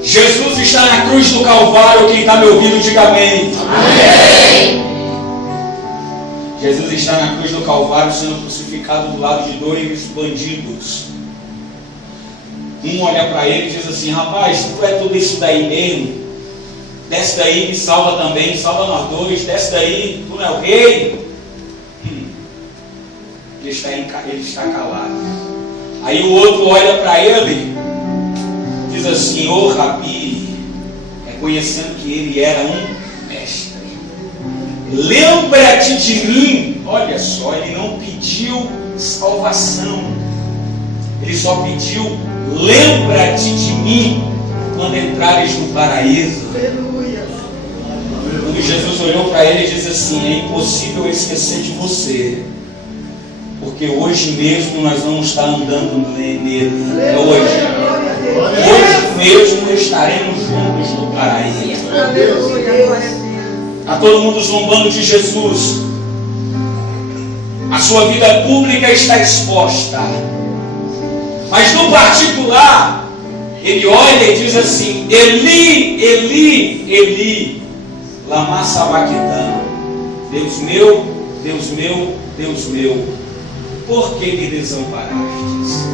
Jesus está na cruz do Calvário. Quem está me ouvindo, diga amém. Amém. Jesus está na cruz do Calvário sendo crucificado do lado de dois bandidos. Um olha para ele e diz assim: rapaz, tu é tudo isso daí mesmo? Desce daí, me salva também, salva nós dois, desce daí, tu não é o rei. Ele está calado. Aí o outro olha para ele, diz assim: ô Rabi, reconhecendo que ele era um mestre. Lembra-te de mim. Olha só, ele não pediu salvação, ele só pediu: lembra-te de mim quando entrares no paraíso. Aleluia. Quando Jesus olhou para ele e disse assim: é impossível esquecer de você, porque hoje mesmo nós vamos estar andando nele. É hoje. Hoje mesmo estaremos juntos no paraíso. Aleluia. Está todo mundo zombando de Jesus. A sua vida pública está exposta. Mas no particular, ele olha e diz assim: Eli, Eli, Eli, lama sabachthani. Deus meu, Deus meu, Deus meu, por que me desamparastes?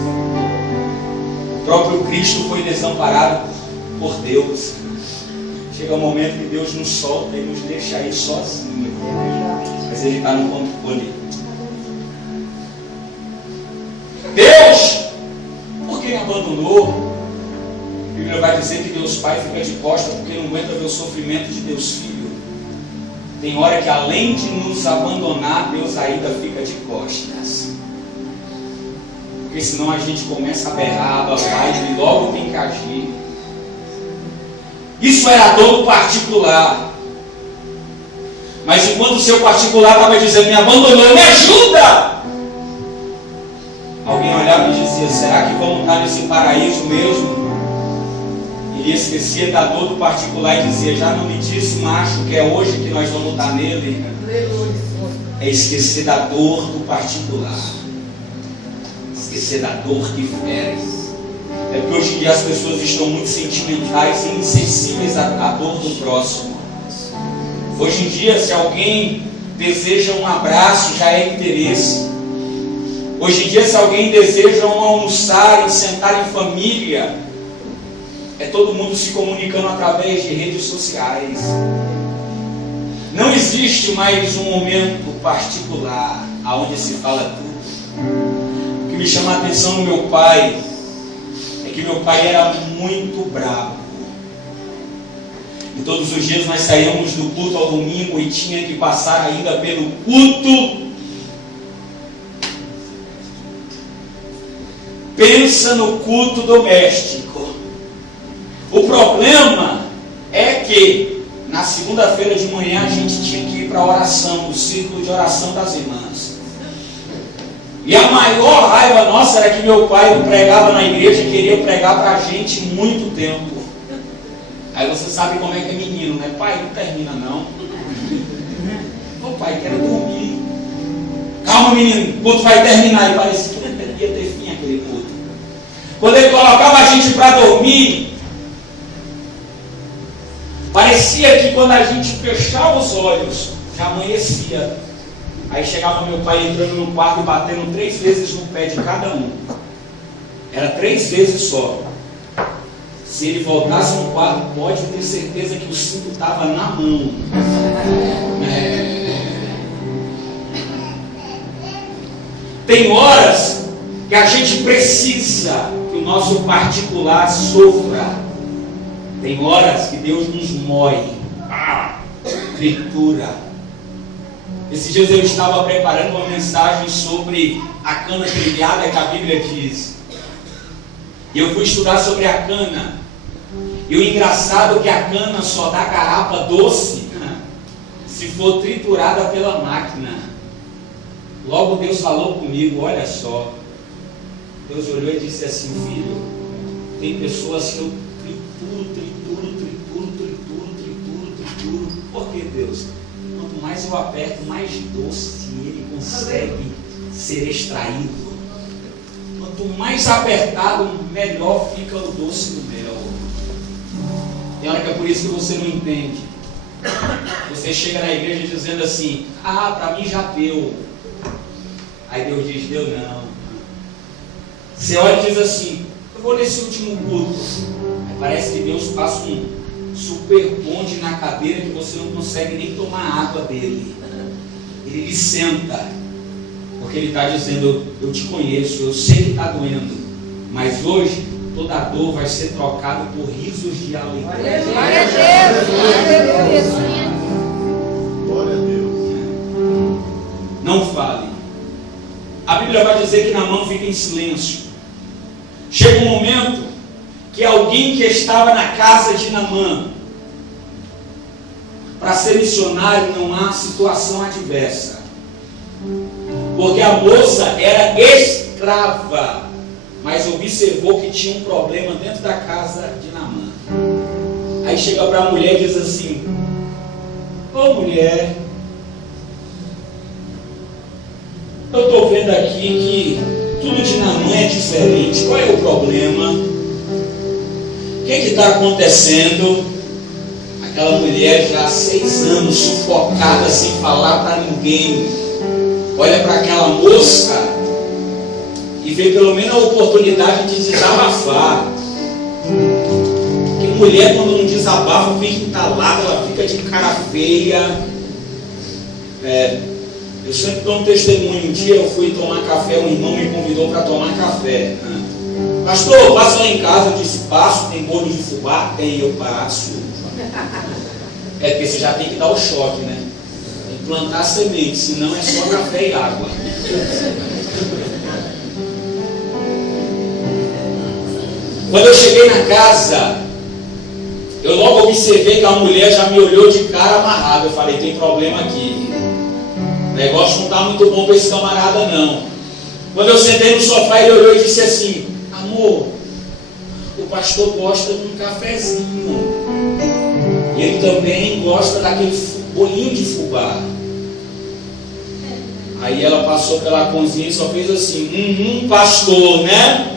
O próprio Cristo foi desamparado por Deus. Chega um momento que Deus nos solta e nos deixa aí sozinhos. Mas Ele está no controle. Deus, por que me abandonou? A Bíblia vai dizer que Deus Pai fica de costas porque não aguenta ver o sofrimento de Deus Filho. Tem hora que além de nos abandonar, Deus ainda fica de costas. Porque senão a gente começa a berrar, babar e logo tem que agir. Isso era a dor do particular. Mas enquanto o seu particular estava dizendo: me abandonou, me ajuda! Alguém olhava e dizia: será que vamos estar nesse paraíso mesmo? Ele esquecia da dor do particular e dizia: já não me disse, macho, que é hoje que nós vamos estar nele. É esquecer da dor do particular. Esquecer da dor que fere. É porque hoje em dia as pessoas estão muito sentimentais e insensíveis à dor do próximo. Hoje em dia, se alguém deseja um abraço, já é interesse. Hoje em dia, se alguém deseja um almoçar e sentar em família, é todo mundo se comunicando através de redes sociais. Não existe mais um momento particular onde se fala tudo. O que me chama a atenção no meu pai é que meu pai era muito bravo. E todos os dias nós saíamos do culto ao domingo e tinha que passar ainda pelo culto. Pensa no culto doméstico. O problema é que na segunda-feira de manhã a gente tinha que ir para a oração, o círculo de oração das irmãs. E a maior raiva nossa era que meu pai pregava na igreja e queria pregar para a gente muito tempo. Aí você sabe como é que é menino, né? Pai, não termina não. Ô pai, quero dormir. Calma menino, o culto vai terminar. E parecia que não ia ter fim aquele culto. Quando ele colocava a gente para dormir, parecia que quando a gente fechava os olhos, já amanhecia. Aí chegava meu pai entrando no quarto e batendo 3 vezes no pé de cada um. Era 3 vezes só. Se ele voltasse no quarto, pode ter certeza que o cinto estava na mão. Tem horas que a gente precisa que o nosso particular sofra. Tem horas que Deus nos moe, tritura. Esses dias eu estava preparando uma mensagem sobre a cana trilhada que a Bíblia diz. E eu fui estudar sobre a cana. E o engraçado é que a cana só dá garapa doce se for triturada pela máquina. Logo Deus falou comigo: olha só. Deus olhou e disse assim: filho, tem pessoas que eu trituro. Por que, Deus? Quanto mais eu aperto, mais doce ele consegue ser extraído. Quanto mais apertado, melhor fica o doce do mel. Tem hora que é por isso que você não entende. Você chega na igreja dizendo assim: ah, para mim já deu. Aí Deus diz: deu não. Você olha e diz assim: eu vou nesse último culto. Aí parece que Deus passa um superponde na cadeira que você não consegue nem tomar água dele. Ele lhe senta, porque ele está dizendo: eu te conheço, eu sei que está doendo, mas hoje toda a dor vai ser trocada por risos de alegria. Glória a Deus. Glória a Deus. Não fale. A Bíblia vai dizer que Naamã fica em silêncio. Chega um momento que alguém que estava na casa de Naamã, para ser missionário não há situação adversa, porque a moça era escrava, mas observou que tinha um problema dentro da casa de Naamã. Aí chega para a mulher e diz assim: ô mulher, eu estou vendo aqui que tudo de Naamã é diferente, qual é o problema? O que está acontecendo? Aquela mulher já há 6 anos sufocada, sem falar para ninguém, olha para aquela moça e vê pelo menos a oportunidade de desabafar. Porque mulher, quando não desabafa, fica entalada, ela fica de cara feia. Eu sempre dou um testemunho. Um dia eu fui tomar café, um irmão me convidou para tomar café. Pastor, passa lá em casa. Eu disse: passo, tem bolo de fubá? Tem, eu passo. Porque você já tem que dar o choque, né? Tem que plantar a semente, senão é só café e água. Quando eu cheguei na casa, eu logo observei que a mulher já me olhou de cara amarrada. Eu falei: tem problema aqui. O negócio não está muito bom para esse camarada, não. Quando eu sentei no sofá, ele olhou e disse assim: amor, o pastor gosta de um cafezinho. E ele também gosta daquele bolinho de fubá. Aí ela passou pela cozinha e só fez assim: pastor, né?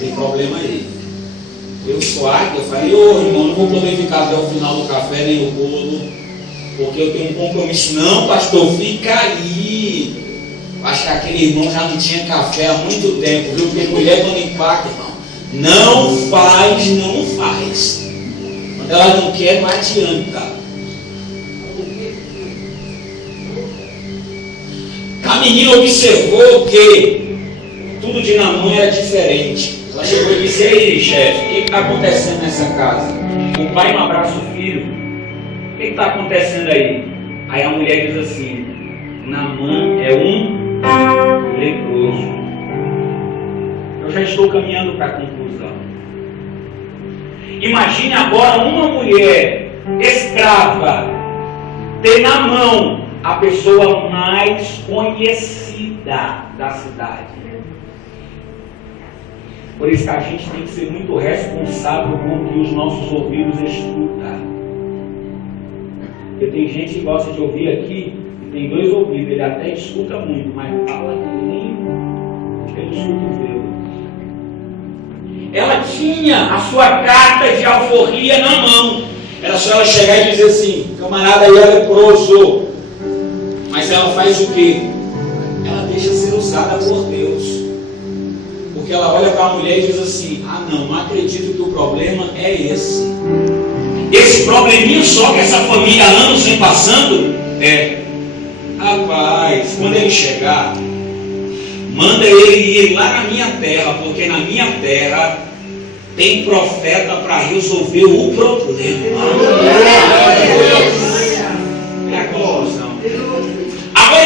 Tem problema aí. Eu sou águia, eu falei: ô irmão, não vou poder ficar até o final do café nem o bolo, porque eu tenho um compromisso. Não, pastor, fica aí. Acho que aquele irmão já não tinha café há muito tempo, viu? Porque mulher quando empaca, irmão, não faz. Quando ela não quer, não adianta. A menina observou que tudo de Naamã era diferente. Ela chegou e disse: ei, chefe, o que está acontecendo nessa casa? O pai não abraça o filho. O que está acontecendo aí? Aí a mulher diz assim: Naamã é um leproso. Eu já estou caminhando para a conclusão. Imagine agora uma mulher escrava ter na mão a pessoa mais conhecida da cidade. Por isso que a gente tem que ser muito responsável com o que os nossos ouvidos escutam. Porque tem gente que gosta de ouvir aqui e tem 2 ouvidos, ele até escuta muito, mas fala que nem pelos cotovelos. Ela tinha a sua carta de alforria na mão. Era só ela chegar e dizer assim: camarada aí é leproso. Mas ela faz o quê? Ela deixa ser usada por Deus. Porque ela olha para a mulher e diz assim: ah não acredito que o problema é esse. Esse probleminha só que essa família há anos vem passando rapaz, quando ele chegar, manda ele ir lá na minha terra, porque na minha terra tem profeta para resolver o problema. É a conclusão. Agora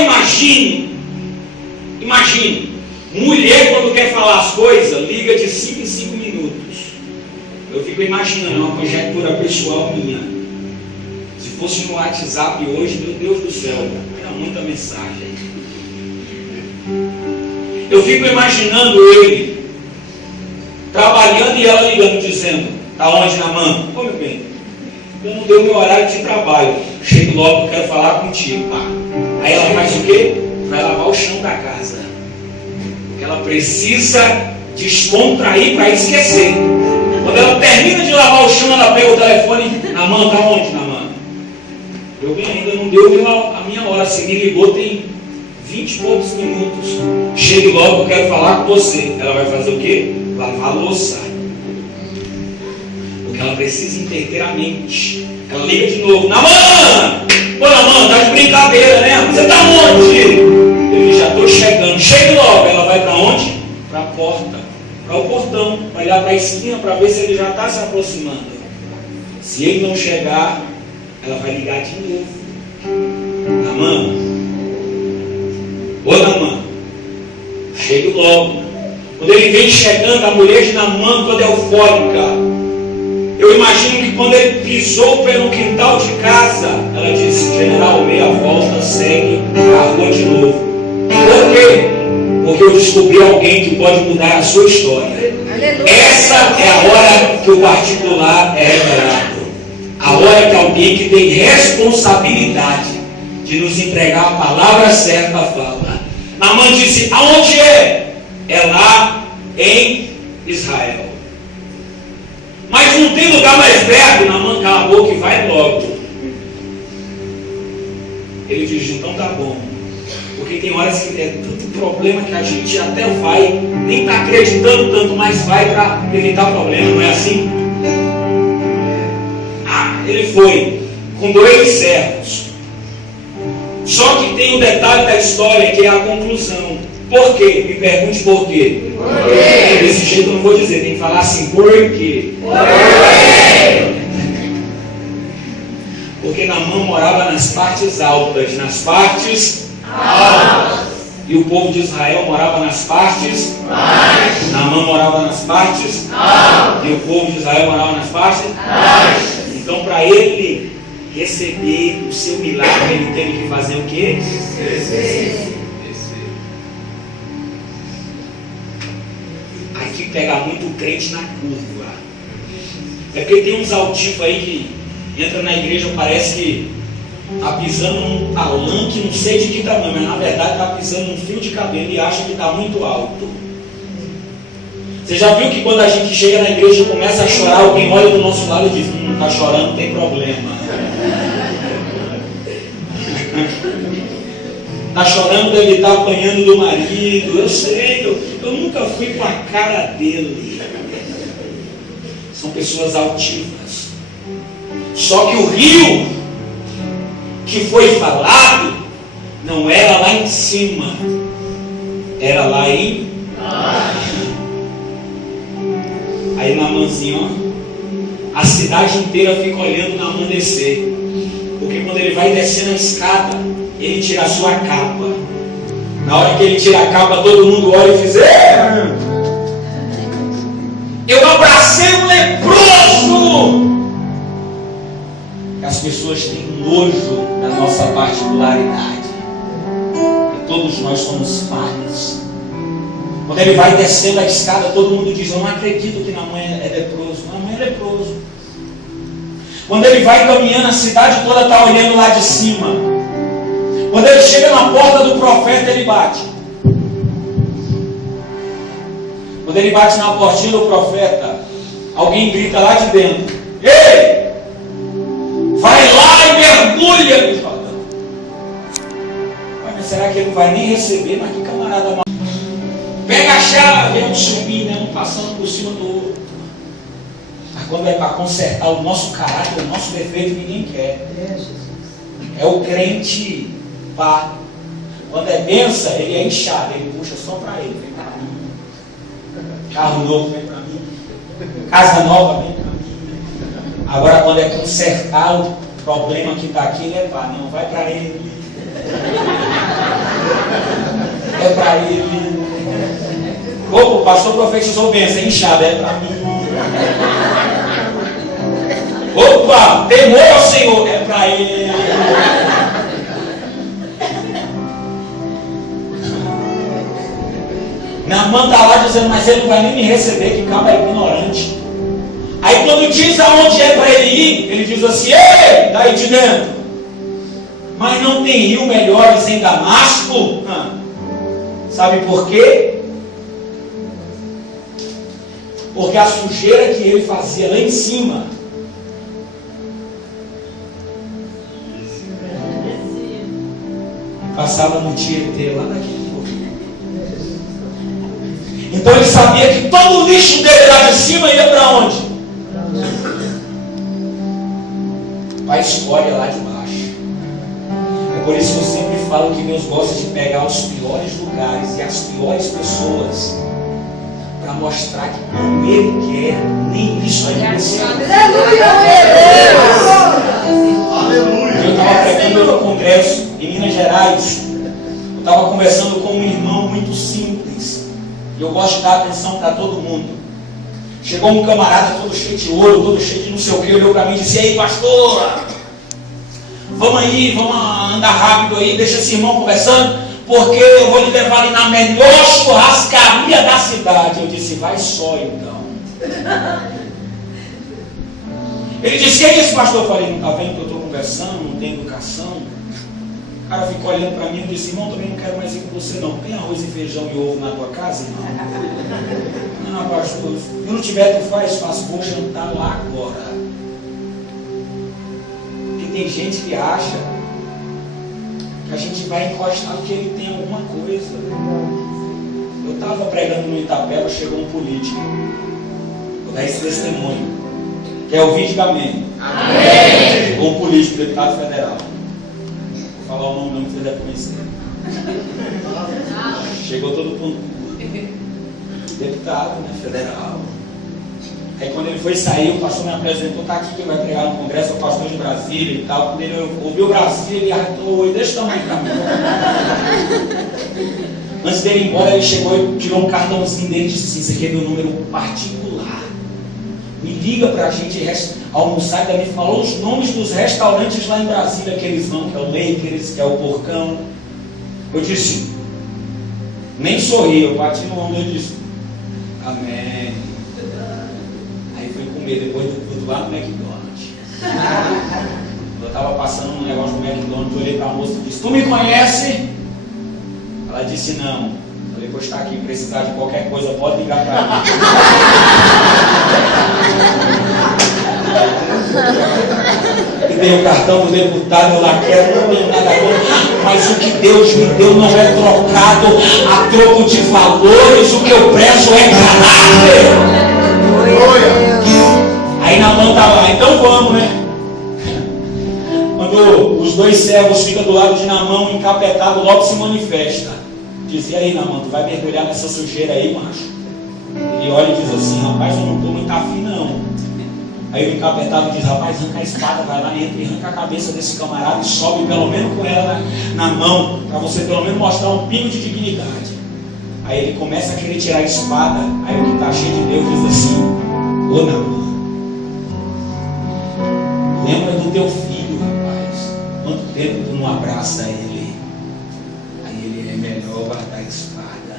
imagine, mulher quando quer falar as coisas, liga de 5 em 5 minutos. Eu fico imaginando, é uma conjectura pessoal minha. Se fosse no WhatsApp hoje, meu Deus do céu, era muita mensagem. Eu fico imaginando ele trabalhando e ela ligando, dizendo: tá onde, Naamã? Ô meu bem, eu não dei o meu horário de trabalho, chego logo, eu quero falar contigo. Aí ela faz o quê? Vai lavar o chão da casa, porque ela precisa descontrair para esquecer. Quando ela termina de lavar o chão, ela pega o telefone: Naamã, tá onde, Naamã? Eu bem, ainda não deu a minha hora, se me ligou tem 20 e poucos minutos. Chegue logo, eu quero falar com você. Ela vai fazer o quê? Lavar a louça. Porque ela precisa entender a mente. Ela liga de novo. Naamã! Pô, Naamã, tá de brincadeira, né? Você tá onde? Ele já estou chegando. Chegue logo. Ela vai para onde? Para a porta. Para o portão. Vai olhar para a esquina para ver se ele já está se aproximando. Se ele não chegar, ela vai ligar de novo. Naamã. Ô Naamã, chegue logo. Quando ele vem chegando, a mulher de Naamã toda eufórica. Eu imagino que quando ele pisou pelo quintal de casa, ela disse: general, meia volta, segue a rua de novo. Por quê? Porque eu descobri alguém que pode mudar a sua história. Aleluia. Essa é a hora que o particular é revelado. A hora que alguém que tem responsabilidade de nos entregar a palavra certa fala. Naamã disse: aonde é? É lá em Israel. Mas não tem lugar mais perto. Naamã, cala a boca e vai logo. Ele diz: então tá bom. Porque tem horas que é tanto problema que a gente até vai, nem está acreditando tanto, mas vai para evitar problema, não é assim? Ele foi com 2 servos. Só que tem um detalhe da história que é a conclusão. Por quê? Me pergunte por quê. Desse jeito eu não vou dizer, tem que falar assim: por quê? Porque Naamã morava nas partes altas, e o povo de Israel morava nas partes baixas. Naamã morava nas partes altas, e o povo de Israel morava nas partes baixas. Então, para ele receber o seu milagre, ele teve que fazer o quê? Descer. Aqui pega muito crente na curva. É porque tem uns altivos aí que entra na igreja, parece que está pisando num palanque, não sei de que tamanho, mas na verdade está pisando num fio de cabelo e acha que está muito alto. Você já viu que quando a gente chega na igreja e começa a chorar, alguém olha do nosso lado e diz: não está chorando, tem problema. Está chorando, deve estar apanhando do marido. Eu sei, eu nunca fui com a cara dele. São pessoas altivas. Só que o rio que foi falado não era lá em cima, era lá em baixo. Aí Naamãzinho, a cidade inteira fica olhando Naamã descer. Porque quando ele vai descendo a escada, ele tira a sua capa. Na hora que ele tira a capa, todo mundo olha e diz: eu abracei um leproso. As pessoas têm nojo da nossa particularidade. E todos nós somos falhos. Quando ele vai descendo a escada, todo mundo diz: eu não acredito que Naamã é leproso. Naamã é leproso. Quando ele vai caminhando, a cidade toda está olhando lá de cima. Quando ele chega na porta do profeta, ele bate. Quando ele bate na portinha do profeta, alguém grita lá de dentro: ei! Vai lá e mergulha! Mas será que ele não vai nem receber? Mas que camarada mal. Pega a chave, é um subir, né? Um passando por cima do outro. Mas quando é para consertar o nosso caráter, o nosso defeito, ninguém quer. É o crente pá. Quando é benção, ele é inchado, ele puxa só para ele. Vem para mim. Carro novo, vem para mim. Casa nova, vem para mim. Agora, quando é consertar o problema que está aqui, ele é pá. Não, vai para ele. É para ele. Ô, o pastor profetizou benção, é inchado, é para mim. Opa, temor ao Senhor, é para ele. Naamã está lá dizendo: mas ele não vai nem me receber, que cabo é ignorante. Aí quando diz aonde é para ele ir, ele diz assim: ei, daí de dentro. Mas não tem rio melhores em Damasco? Sabe por quê? Porque a sujeira que ele fazia lá em cima passava no Tietê, lá naquele lugar. Então ele sabia que todo o lixo dele lá de cima ia para onde? a escória lá de baixo. É por isso que eu sempre falo que Deus gosta de pegar os piores lugares e as piores pessoas para mostrar que quando Ele quer, nem isso vai acontecer. Eu estava pregando no congresso em Minas Gerais. Eu estava conversando com um irmão muito simples. E eu gosto de dar atenção para todo mundo. Chegou um camarada todo cheio de ouro, todo cheio de não sei o que, olhou para mim e disse: "E aí, pastor, vamos aí, vamos andar rápido aí, deixa esse irmão conversando, porque eu vou lhe levar ali na melhor churrascaria da cidade." Eu disse: "Vai só então." Ele disse: "Que é isso, pastor?" Eu falei: "Não está vendo que eu estou conversando, não tem educação?" O cara ficou olhando para mim e disse: "Irmão, também não quero mais ir com você não. Tem arroz e feijão e ovo na tua casa, irmão?" "Não, pastor, se não tiver, tu faz, vou jantar lá agora." Porque tem gente que acha que a gente vai encostar porque ele tem alguma coisa. Eu estava pregando no Itapeva, chegou um político. Vou dar esse testemunho. Quer ouvir? Diga amém. Amém. Chegou um político, deputado federal. Vou falar o nome não que você deve conhecer. Chegou todo mundo. Deputado, né, federal. Aí quando ele foi sair, o pastor me apresentou: "Está aqui quem vai pregar no congresso, é o pastor de Brasília e tal." Quando ele ouviu Brasília, ele arretou: "Oi, deixa eu tamanho para mim." Antes dele ir embora, ele chegou e tirou um cartãozinho dele e disse assim: "Isso aqui é meu número particular. Me liga para a gente almoçar." E me falou os nomes dos restaurantes lá em Brasília que eles vão, que é o Lakers, que é o Porcão. Eu disse, nem sorri, eu bati no ombro e disse: "Amém." Aí fui comer depois do culto lá no McDonald's. Eu estava passando um negócio no McDonald's, eu olhei para a moça e disse: "Tu me conhece?" Ela disse: "Não." Falei: "Pois está aqui, precisar de qualquer coisa, pode ligar para mim." E dei o cartão do deputado, eu lá quero, não tenho nada contra, mas o que Deus me deu não é trocado a troco de valores, o que eu prezo é caráter. Aí Naamã estava lá: "Então vamos, né?" Quando os dois servos ficam do lado de Naamã, encapetado, logo se manifesta. Diz: "E aí, Naamã, tu vai mergulhar nessa sujeira aí, macho?" Ele olha e diz assim: "Rapaz, eu não estou muito afim não." Aí o encapetado diz: "Rapaz, arranca a espada, vai lá, entra e arranca a cabeça desse camarada e sobe pelo menos com ela na mão, para você pelo menos mostrar um pingo de dignidade." Aí ele começa a querer tirar a espada. Aí o que está cheio de Deus diz assim: "Ô Naamã, lembra do teu filho, rapaz. Quanto tempo tu não abraça ele?" Aí ele: "É melhor guardar a espada."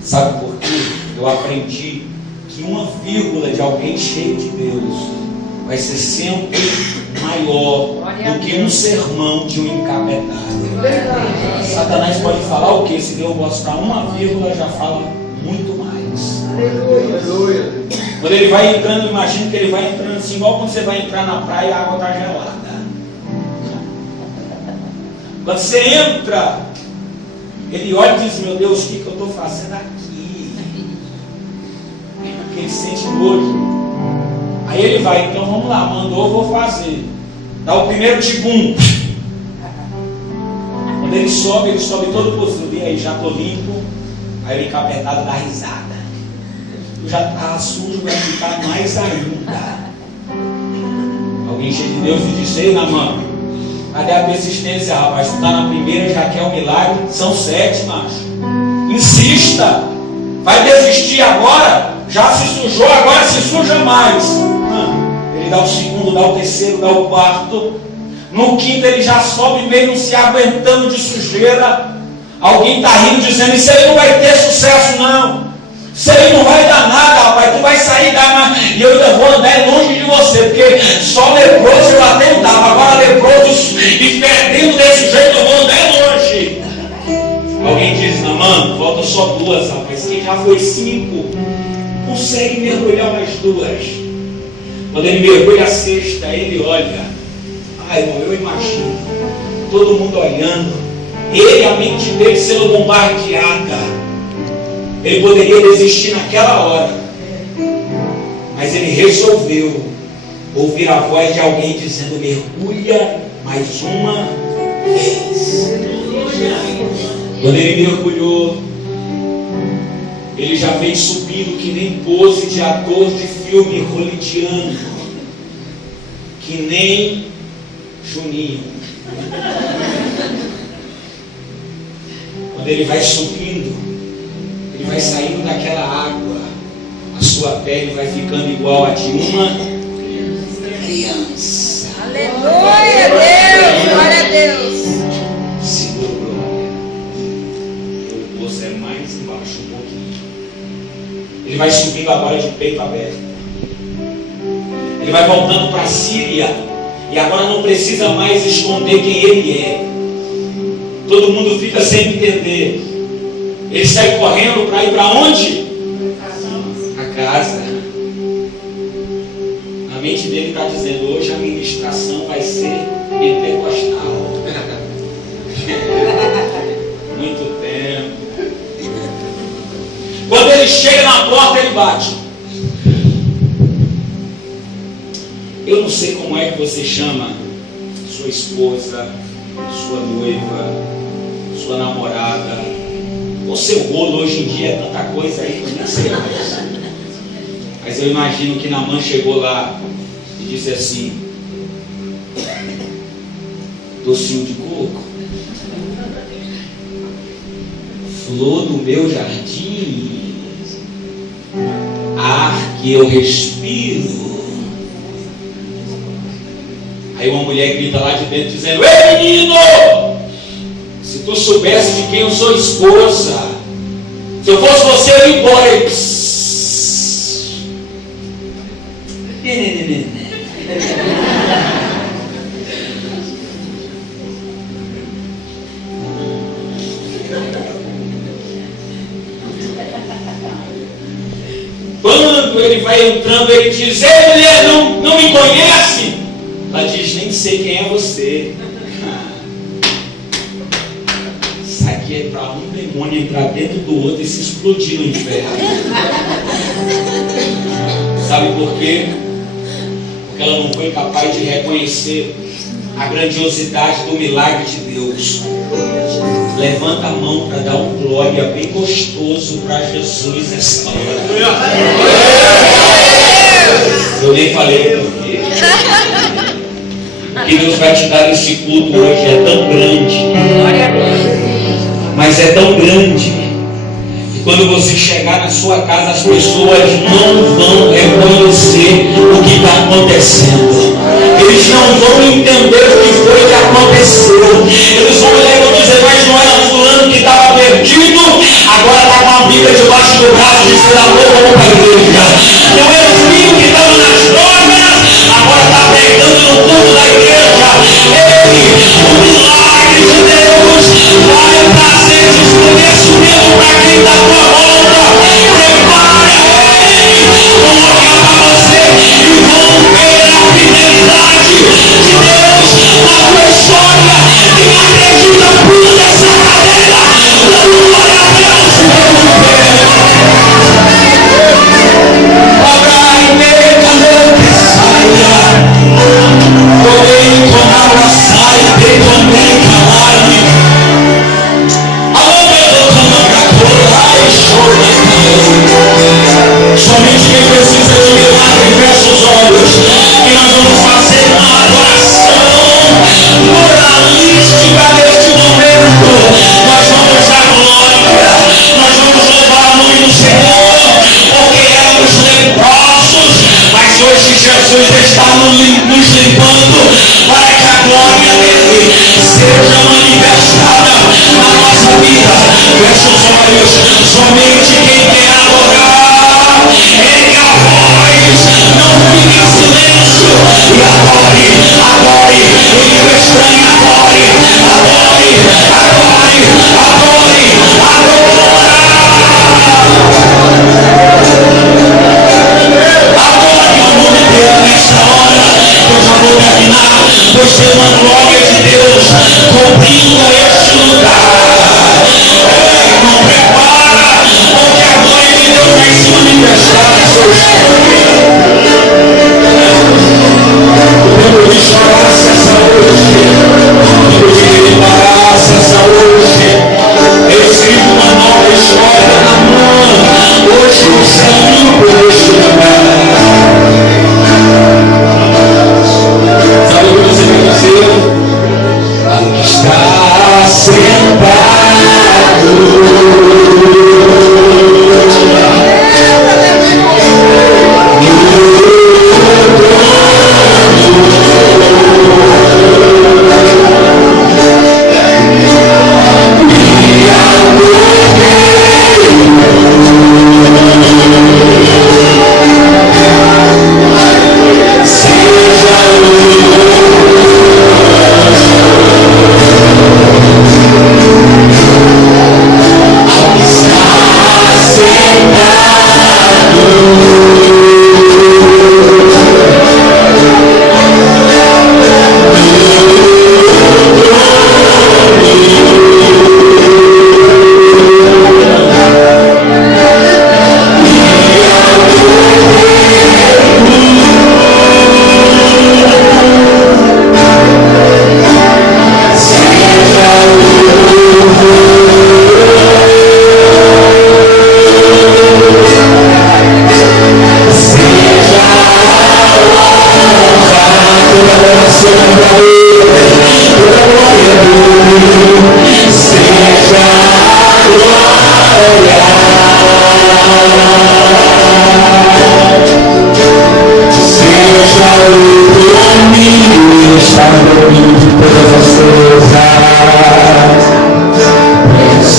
Sabe por quê? Eu aprendi que uma vírgula de alguém cheio de Deus vai ser sempre maior do que um sermão de um encapetado. Satanás pode falar o que? Se Deus mostrar uma vírgula, já fala muito mais. Aleluia. Quando ele vai entrando, imagina que ele vai entrando assim, igual quando você vai entrar na praia e a água está gelada. Quando você entra, ele olha e diz: "Meu Deus, o que eu estou fazendo aqui?" Porque ele sente nojo. Aí ele vai: "Então vamos lá, mandou, eu vou fazer." Dá o primeiro tibum. Quando ele sobe todo possuído. "E aí, já estou limpo?" Aí o encapetado dá risada. "Tu já está sujo, vai ficar mais ainda." Alguém cheio de Deus e disse: "Ei, Naamã, cadê a persistência, rapaz? Tu está na primeira, já quer o milagre. São 7, macho. Insista. Vai desistir agora? Já se sujou, agora se suja mais." Ele dá o segundo, dá o terceiro, dá o quarto. No quinto ele já sobe meio não se aguentando de sujeira. Alguém está rindo, dizendo: "Isso aí não vai ter sucesso não. Isso aí não vai dar nada, rapaz. Tu vai sair da... e eu ainda vou andar longe de você, porque só leproso eu até andava. Agora leproso e perdendo desse jeito eu vou andar longe." Alguém diz: "Naamã, falta só 2, rapaz. Quem já foi 5 consegue mergulhar mais 2. Quando ele mergulha a 6ª, ele olha. Ai, irmão, eu imagino todo mundo olhando, ele, a mente dele sendo bombardeada. Ele poderia desistir naquela hora, mas ele resolveu ouvir a voz de alguém dizendo: mergulha mais uma vez. Quando ele mergulhou, ele já veio subindo que nem pose de ator de filme hollywoodiano, que nem Juninho. Quando ele vai subindo, ele vai saindo daquela água, a sua pele vai ficando igual a de uma criança. Aleluia, Deus, glória a Deus. Segura o glória. O poço é mais embaixo um pouquinho. Ele vai subindo agora de peito aberto. Ele vai voltando para a Síria. E agora não precisa mais esconder quem ele é. Todo mundo fica sem entender. Ele sai correndo para ir para onde? A casa. A mente dele está dizendo: hoje a ministração vai ser pentecostal. Muito tempo. Quando ele chega na porta, ele bate. Eu não sei como é que você chama sua esposa, sua noiva, sua namorada, ou seu rolo. Hoje em dia é tanta coisa aí que eu nem sei mais. Mas eu imagino que Naamã chegou lá e disse assim: docinho de coco, flor do meu jardim, ar que eu respiro. Aí uma mulher grita lá de dentro dizendo: ei, menino, se tu soubesse de quem eu sou esposa, se eu fosse você eu ia embora. Quando ele vai entrando, ele diz: ei, mulher, não me conhece? Ela diz: nem sei quem é você. Isso aqui é para um demônio entrar dentro do outro e se explodir no inferno. Sabe por quê? Porque ela não foi capaz de reconhecer a grandiosidade do milagre de Deus. Levanta a mão para dar um glória bem gostoso para Jesus essa hora. Eu nem falei por quê. O que Deus vai te dar nesse culto hoje é tão grande, mas é tão grande que quando você chegar na sua casa, as pessoas não vão reconhecer o que está acontecendo. Eles não vão entender o que foi que aconteceu. Eles vão olhar e vão dizer: mas não era fulano que estava perdido, agora está com a Bíblia debaixo do braço, dizendo: amor, vamos para a igreja. Não era o filho que estava nas drogas, agora está pregando no culto da igreja. Ei, o milagre de Deus vai trazer desconhecimento para quem está à tua volta. Prepare, vão olhar para você e vão ver a fidelidade de Deus na tua história. Quem acredita, pula dessa cadeira, dando glória a Deus. Somente quem precisa de milagre, fecha os olhos, e nós vamos fazer uma adoração moralística neste momento. Nós vamos dar glória, nós vamos louvar o nome do Senhor, porque éramos leprosos, mas hoje Jesus está nos limpando para que a glória dele seja manifestada na nossa vida. Fecha os olhos, somente quem quer adorar, ergue a voz, não fique em silêncio e adore, adore, língua estranha, adore, adore, adore, adore, adore o nome dele nessa hora. Eu já vou terminar, pois tem uma glória de Deus cobrindo este lugar. Não prepara, porque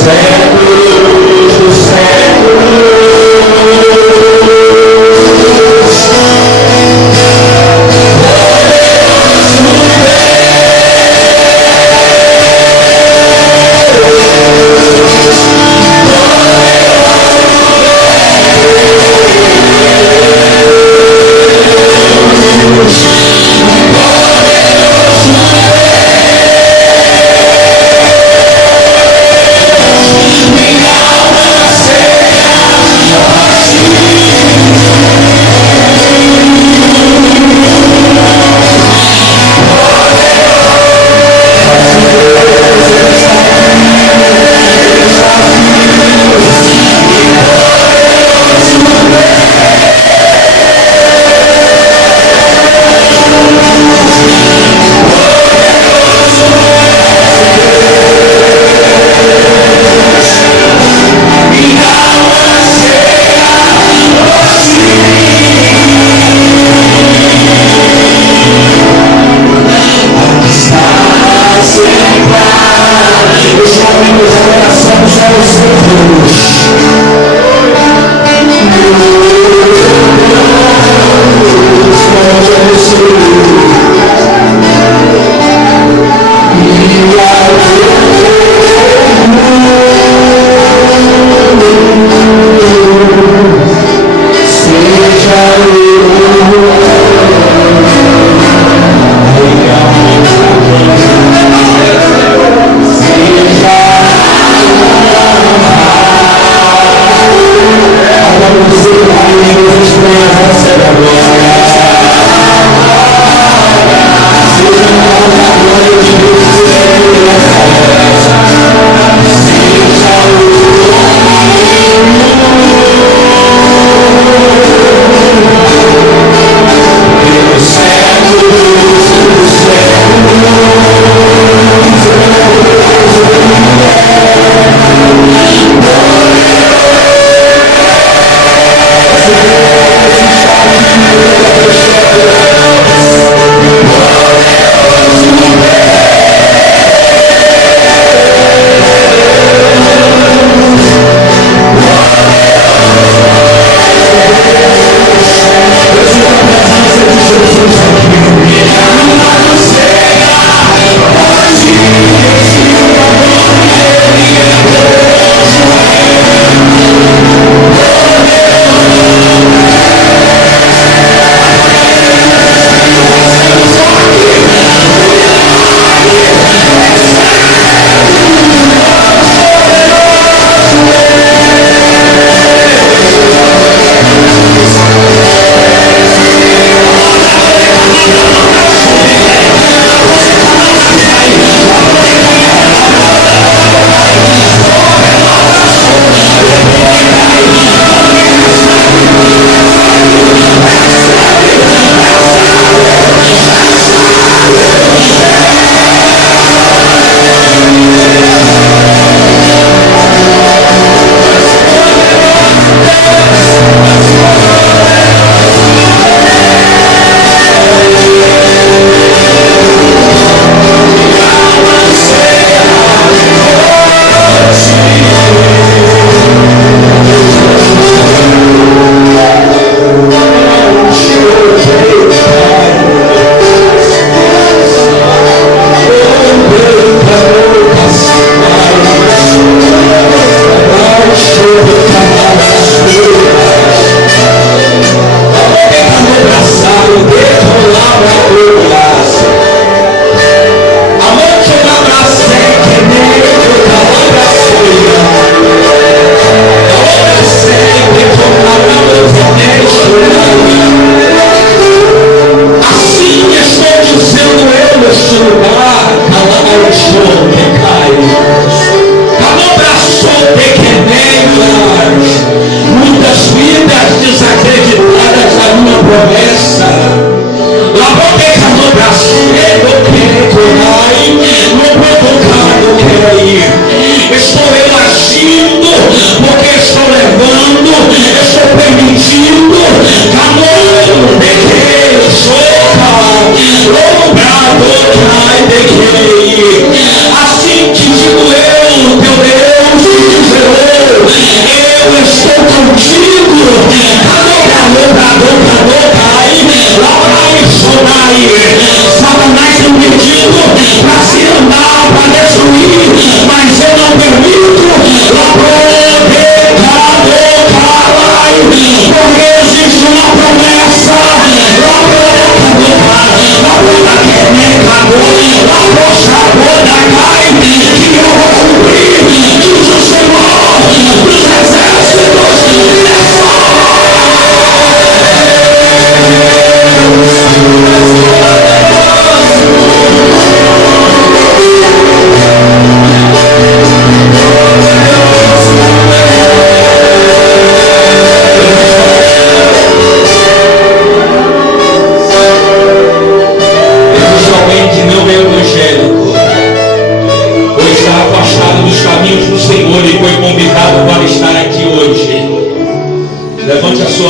séculos dos séculos.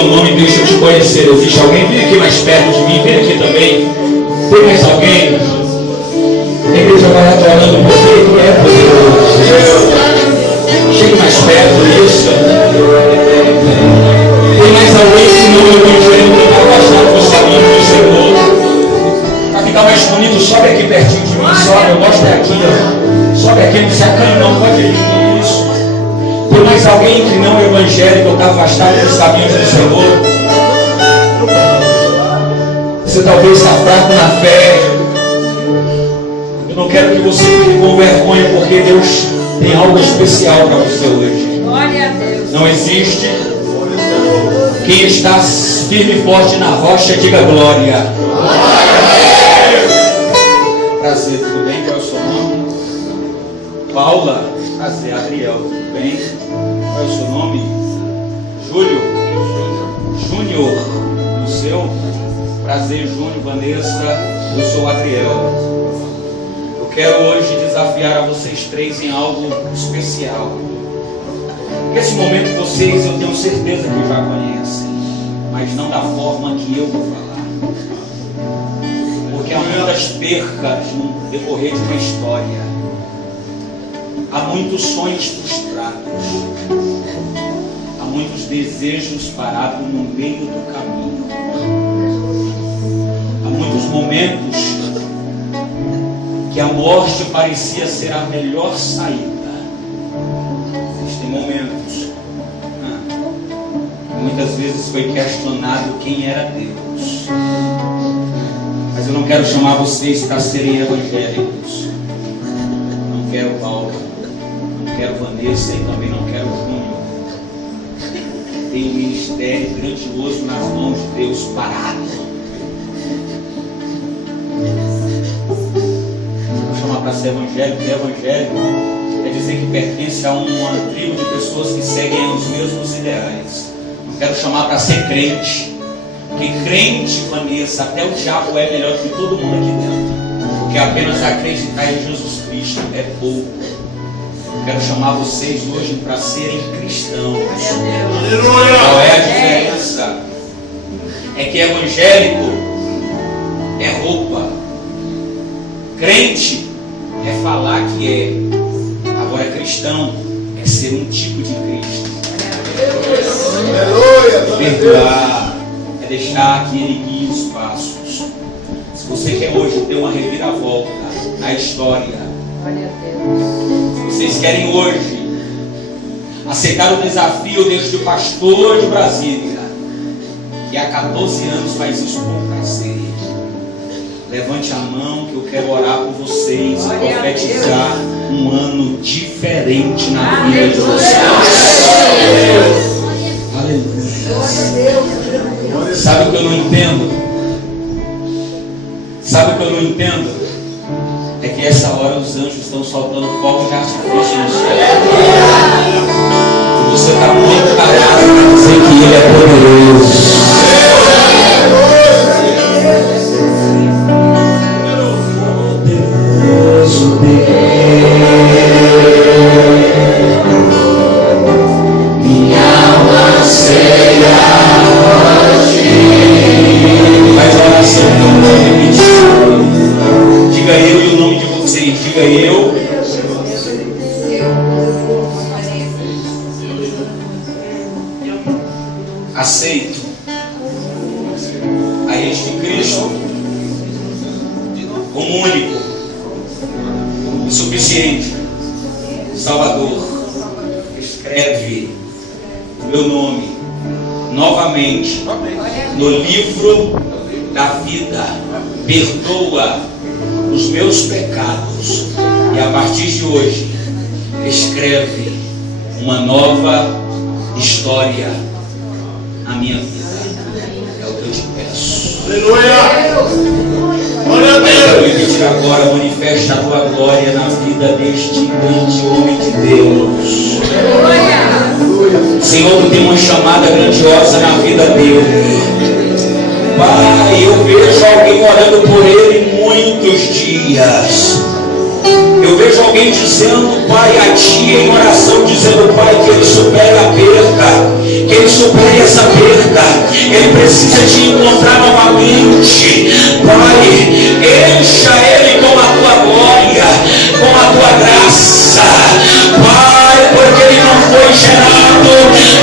teu nome, deixa eu te conhecer. Existe alguém? Vem aqui mais perto de mim, vem aqui também. Tem mais alguém? A igreja vai adorando você, que é poderoso. Chegue mais perto, isso. Tem mais alguém que não é o evangelho, que está afastado dos caminhos do Senhor. Para ficar mais bonito, sobe aqui pertinho de mim, sobe, eu gosto aqui, ó. Sobe aqui, não se acanha não, pode ir, isso. Tem mais alguém que não é evangélico, está afastado dos caminhos do Senhor. Você talvez está fraco na fé. Eu não quero que você fique com vergonha, porque Deus tem algo especial para você hoje. Glória a Deus. Não existe. Quem está firme e forte na rocha, diga glória. Prazer, tudo bem? Qual é o seu nome? Paula. Prazer, Adriel, tudo bem? Qual é o seu nome? Júlio. Júnior. O seu? Prazer, Júnior, Vanessa. Eu sou Adriel. Eu quero hoje desafiar a vocês três em algo especial. Nesse momento vocês, eu tenho certeza que já conhecem, mas não da forma que eu vou falar. Porque há muitas percas no decorrer de uma história. Há muitos sonhos frustrados. Há muitos desejos parados no meio do caminho. Há muitos momentos que a morte parecia ser a melhor saída. Existem momentos muitas vezes foi questionado quem era Deus. Mas eu não quero chamar vocês para serem evangélicos. Não quero Paulo, não quero Vanessa e também não quero Júnior. Tem um ministério grandioso nas mãos de Deus parado. Vou chamar para ser evangélico. Evangélico quer dizer que pertence a uma tribo de pessoas que seguem os mesmos ideais. Quero chamar para ser crente. Porque crente, Vanessa, até o diabo é melhor que todo mundo aqui dentro. Porque apenas acreditar em Jesus Cristo é pouco. Quero chamar vocês hoje para serem cristãos. Qual é a diferença? É que evangélico é roupa. Crente é falar que é. Agora cristão é ser um tipo de Cristo. Perdoar é deixar que Ele guie os passos. Se você quer hoje ter uma reviravolta na história, se vocês querem hoje aceitar o desafio deste pastor de Brasília, que há 14 anos faz isso com prazer, levante a mão que eu quero orar por vocês e profetizar um ano diferente na vida de vocês. Aleluia. Sabe o que eu não entendo? Sabe o que eu não entendo? É que essa hora os anjos estão soltando fogo de artifício no céu. E você está muito parado para dizer que Ele é poderoso. Faz a oração que eu vou repetir. Diga eu e o nome de vocês. Diga eu. Aceito a este Cristo como único, suficiente, Salvador. Escreve o meu nome novamente no livro da vida. Perdoa os meus pecados e a partir de hoje escreve uma nova história na minha vida. É o que eu te peço. Aleluia! Eu quero pedir agora, manifesta a tua glória na vida deste grande homem de Deus. Senhor, tu tem uma chamada grandiosa na vida dele. Pai, eu vejo alguém orando por ele muitos dias. Eu vejo alguém dizendo, Pai, a Ti em oração, dizendo, Pai, que ele supere a perda, que ele supere essa perda. Ele precisa te encontrar novamente. Pai, encha ele com a Tua glória, com a Tua graça. Pai, porque ele não foi gerado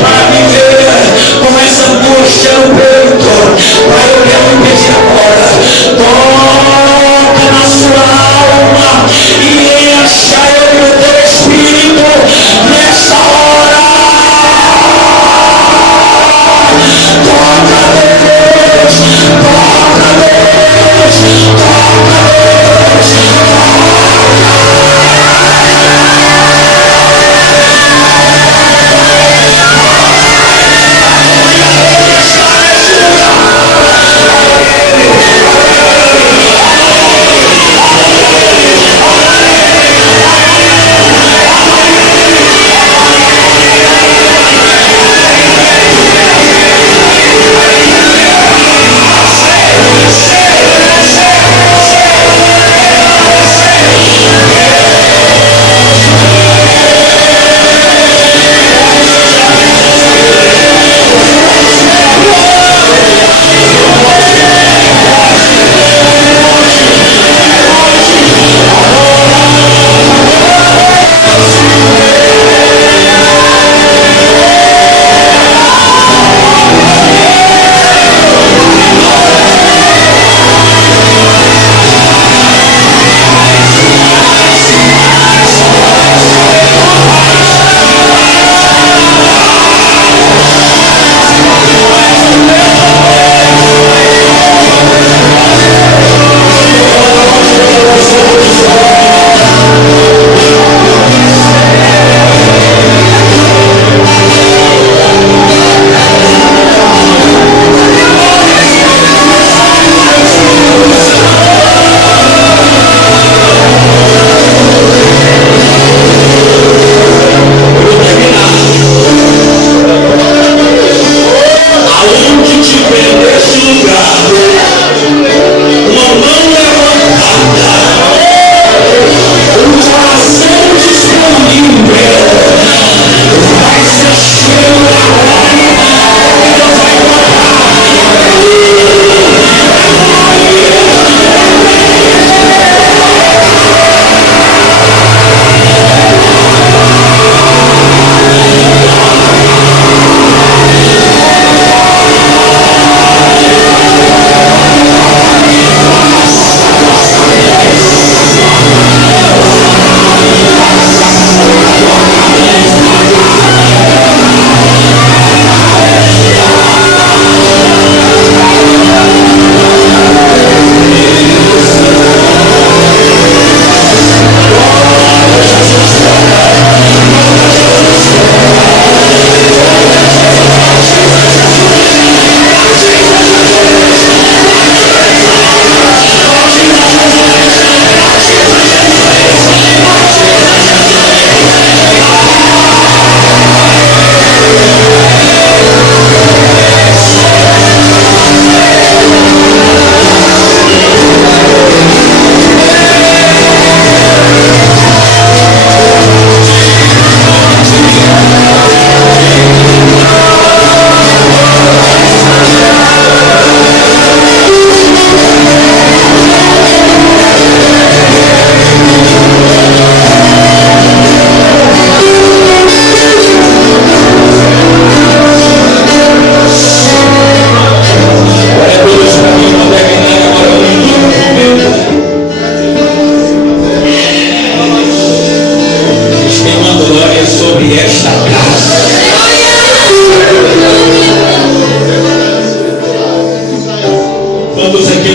para viver com essa angústia no peito. Pai, eu quero pedir agora, toca na sua alma e encha ele do Teu Espírito nessa hora. Toca Deus, toca Deus, toca Deus,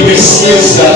precisa.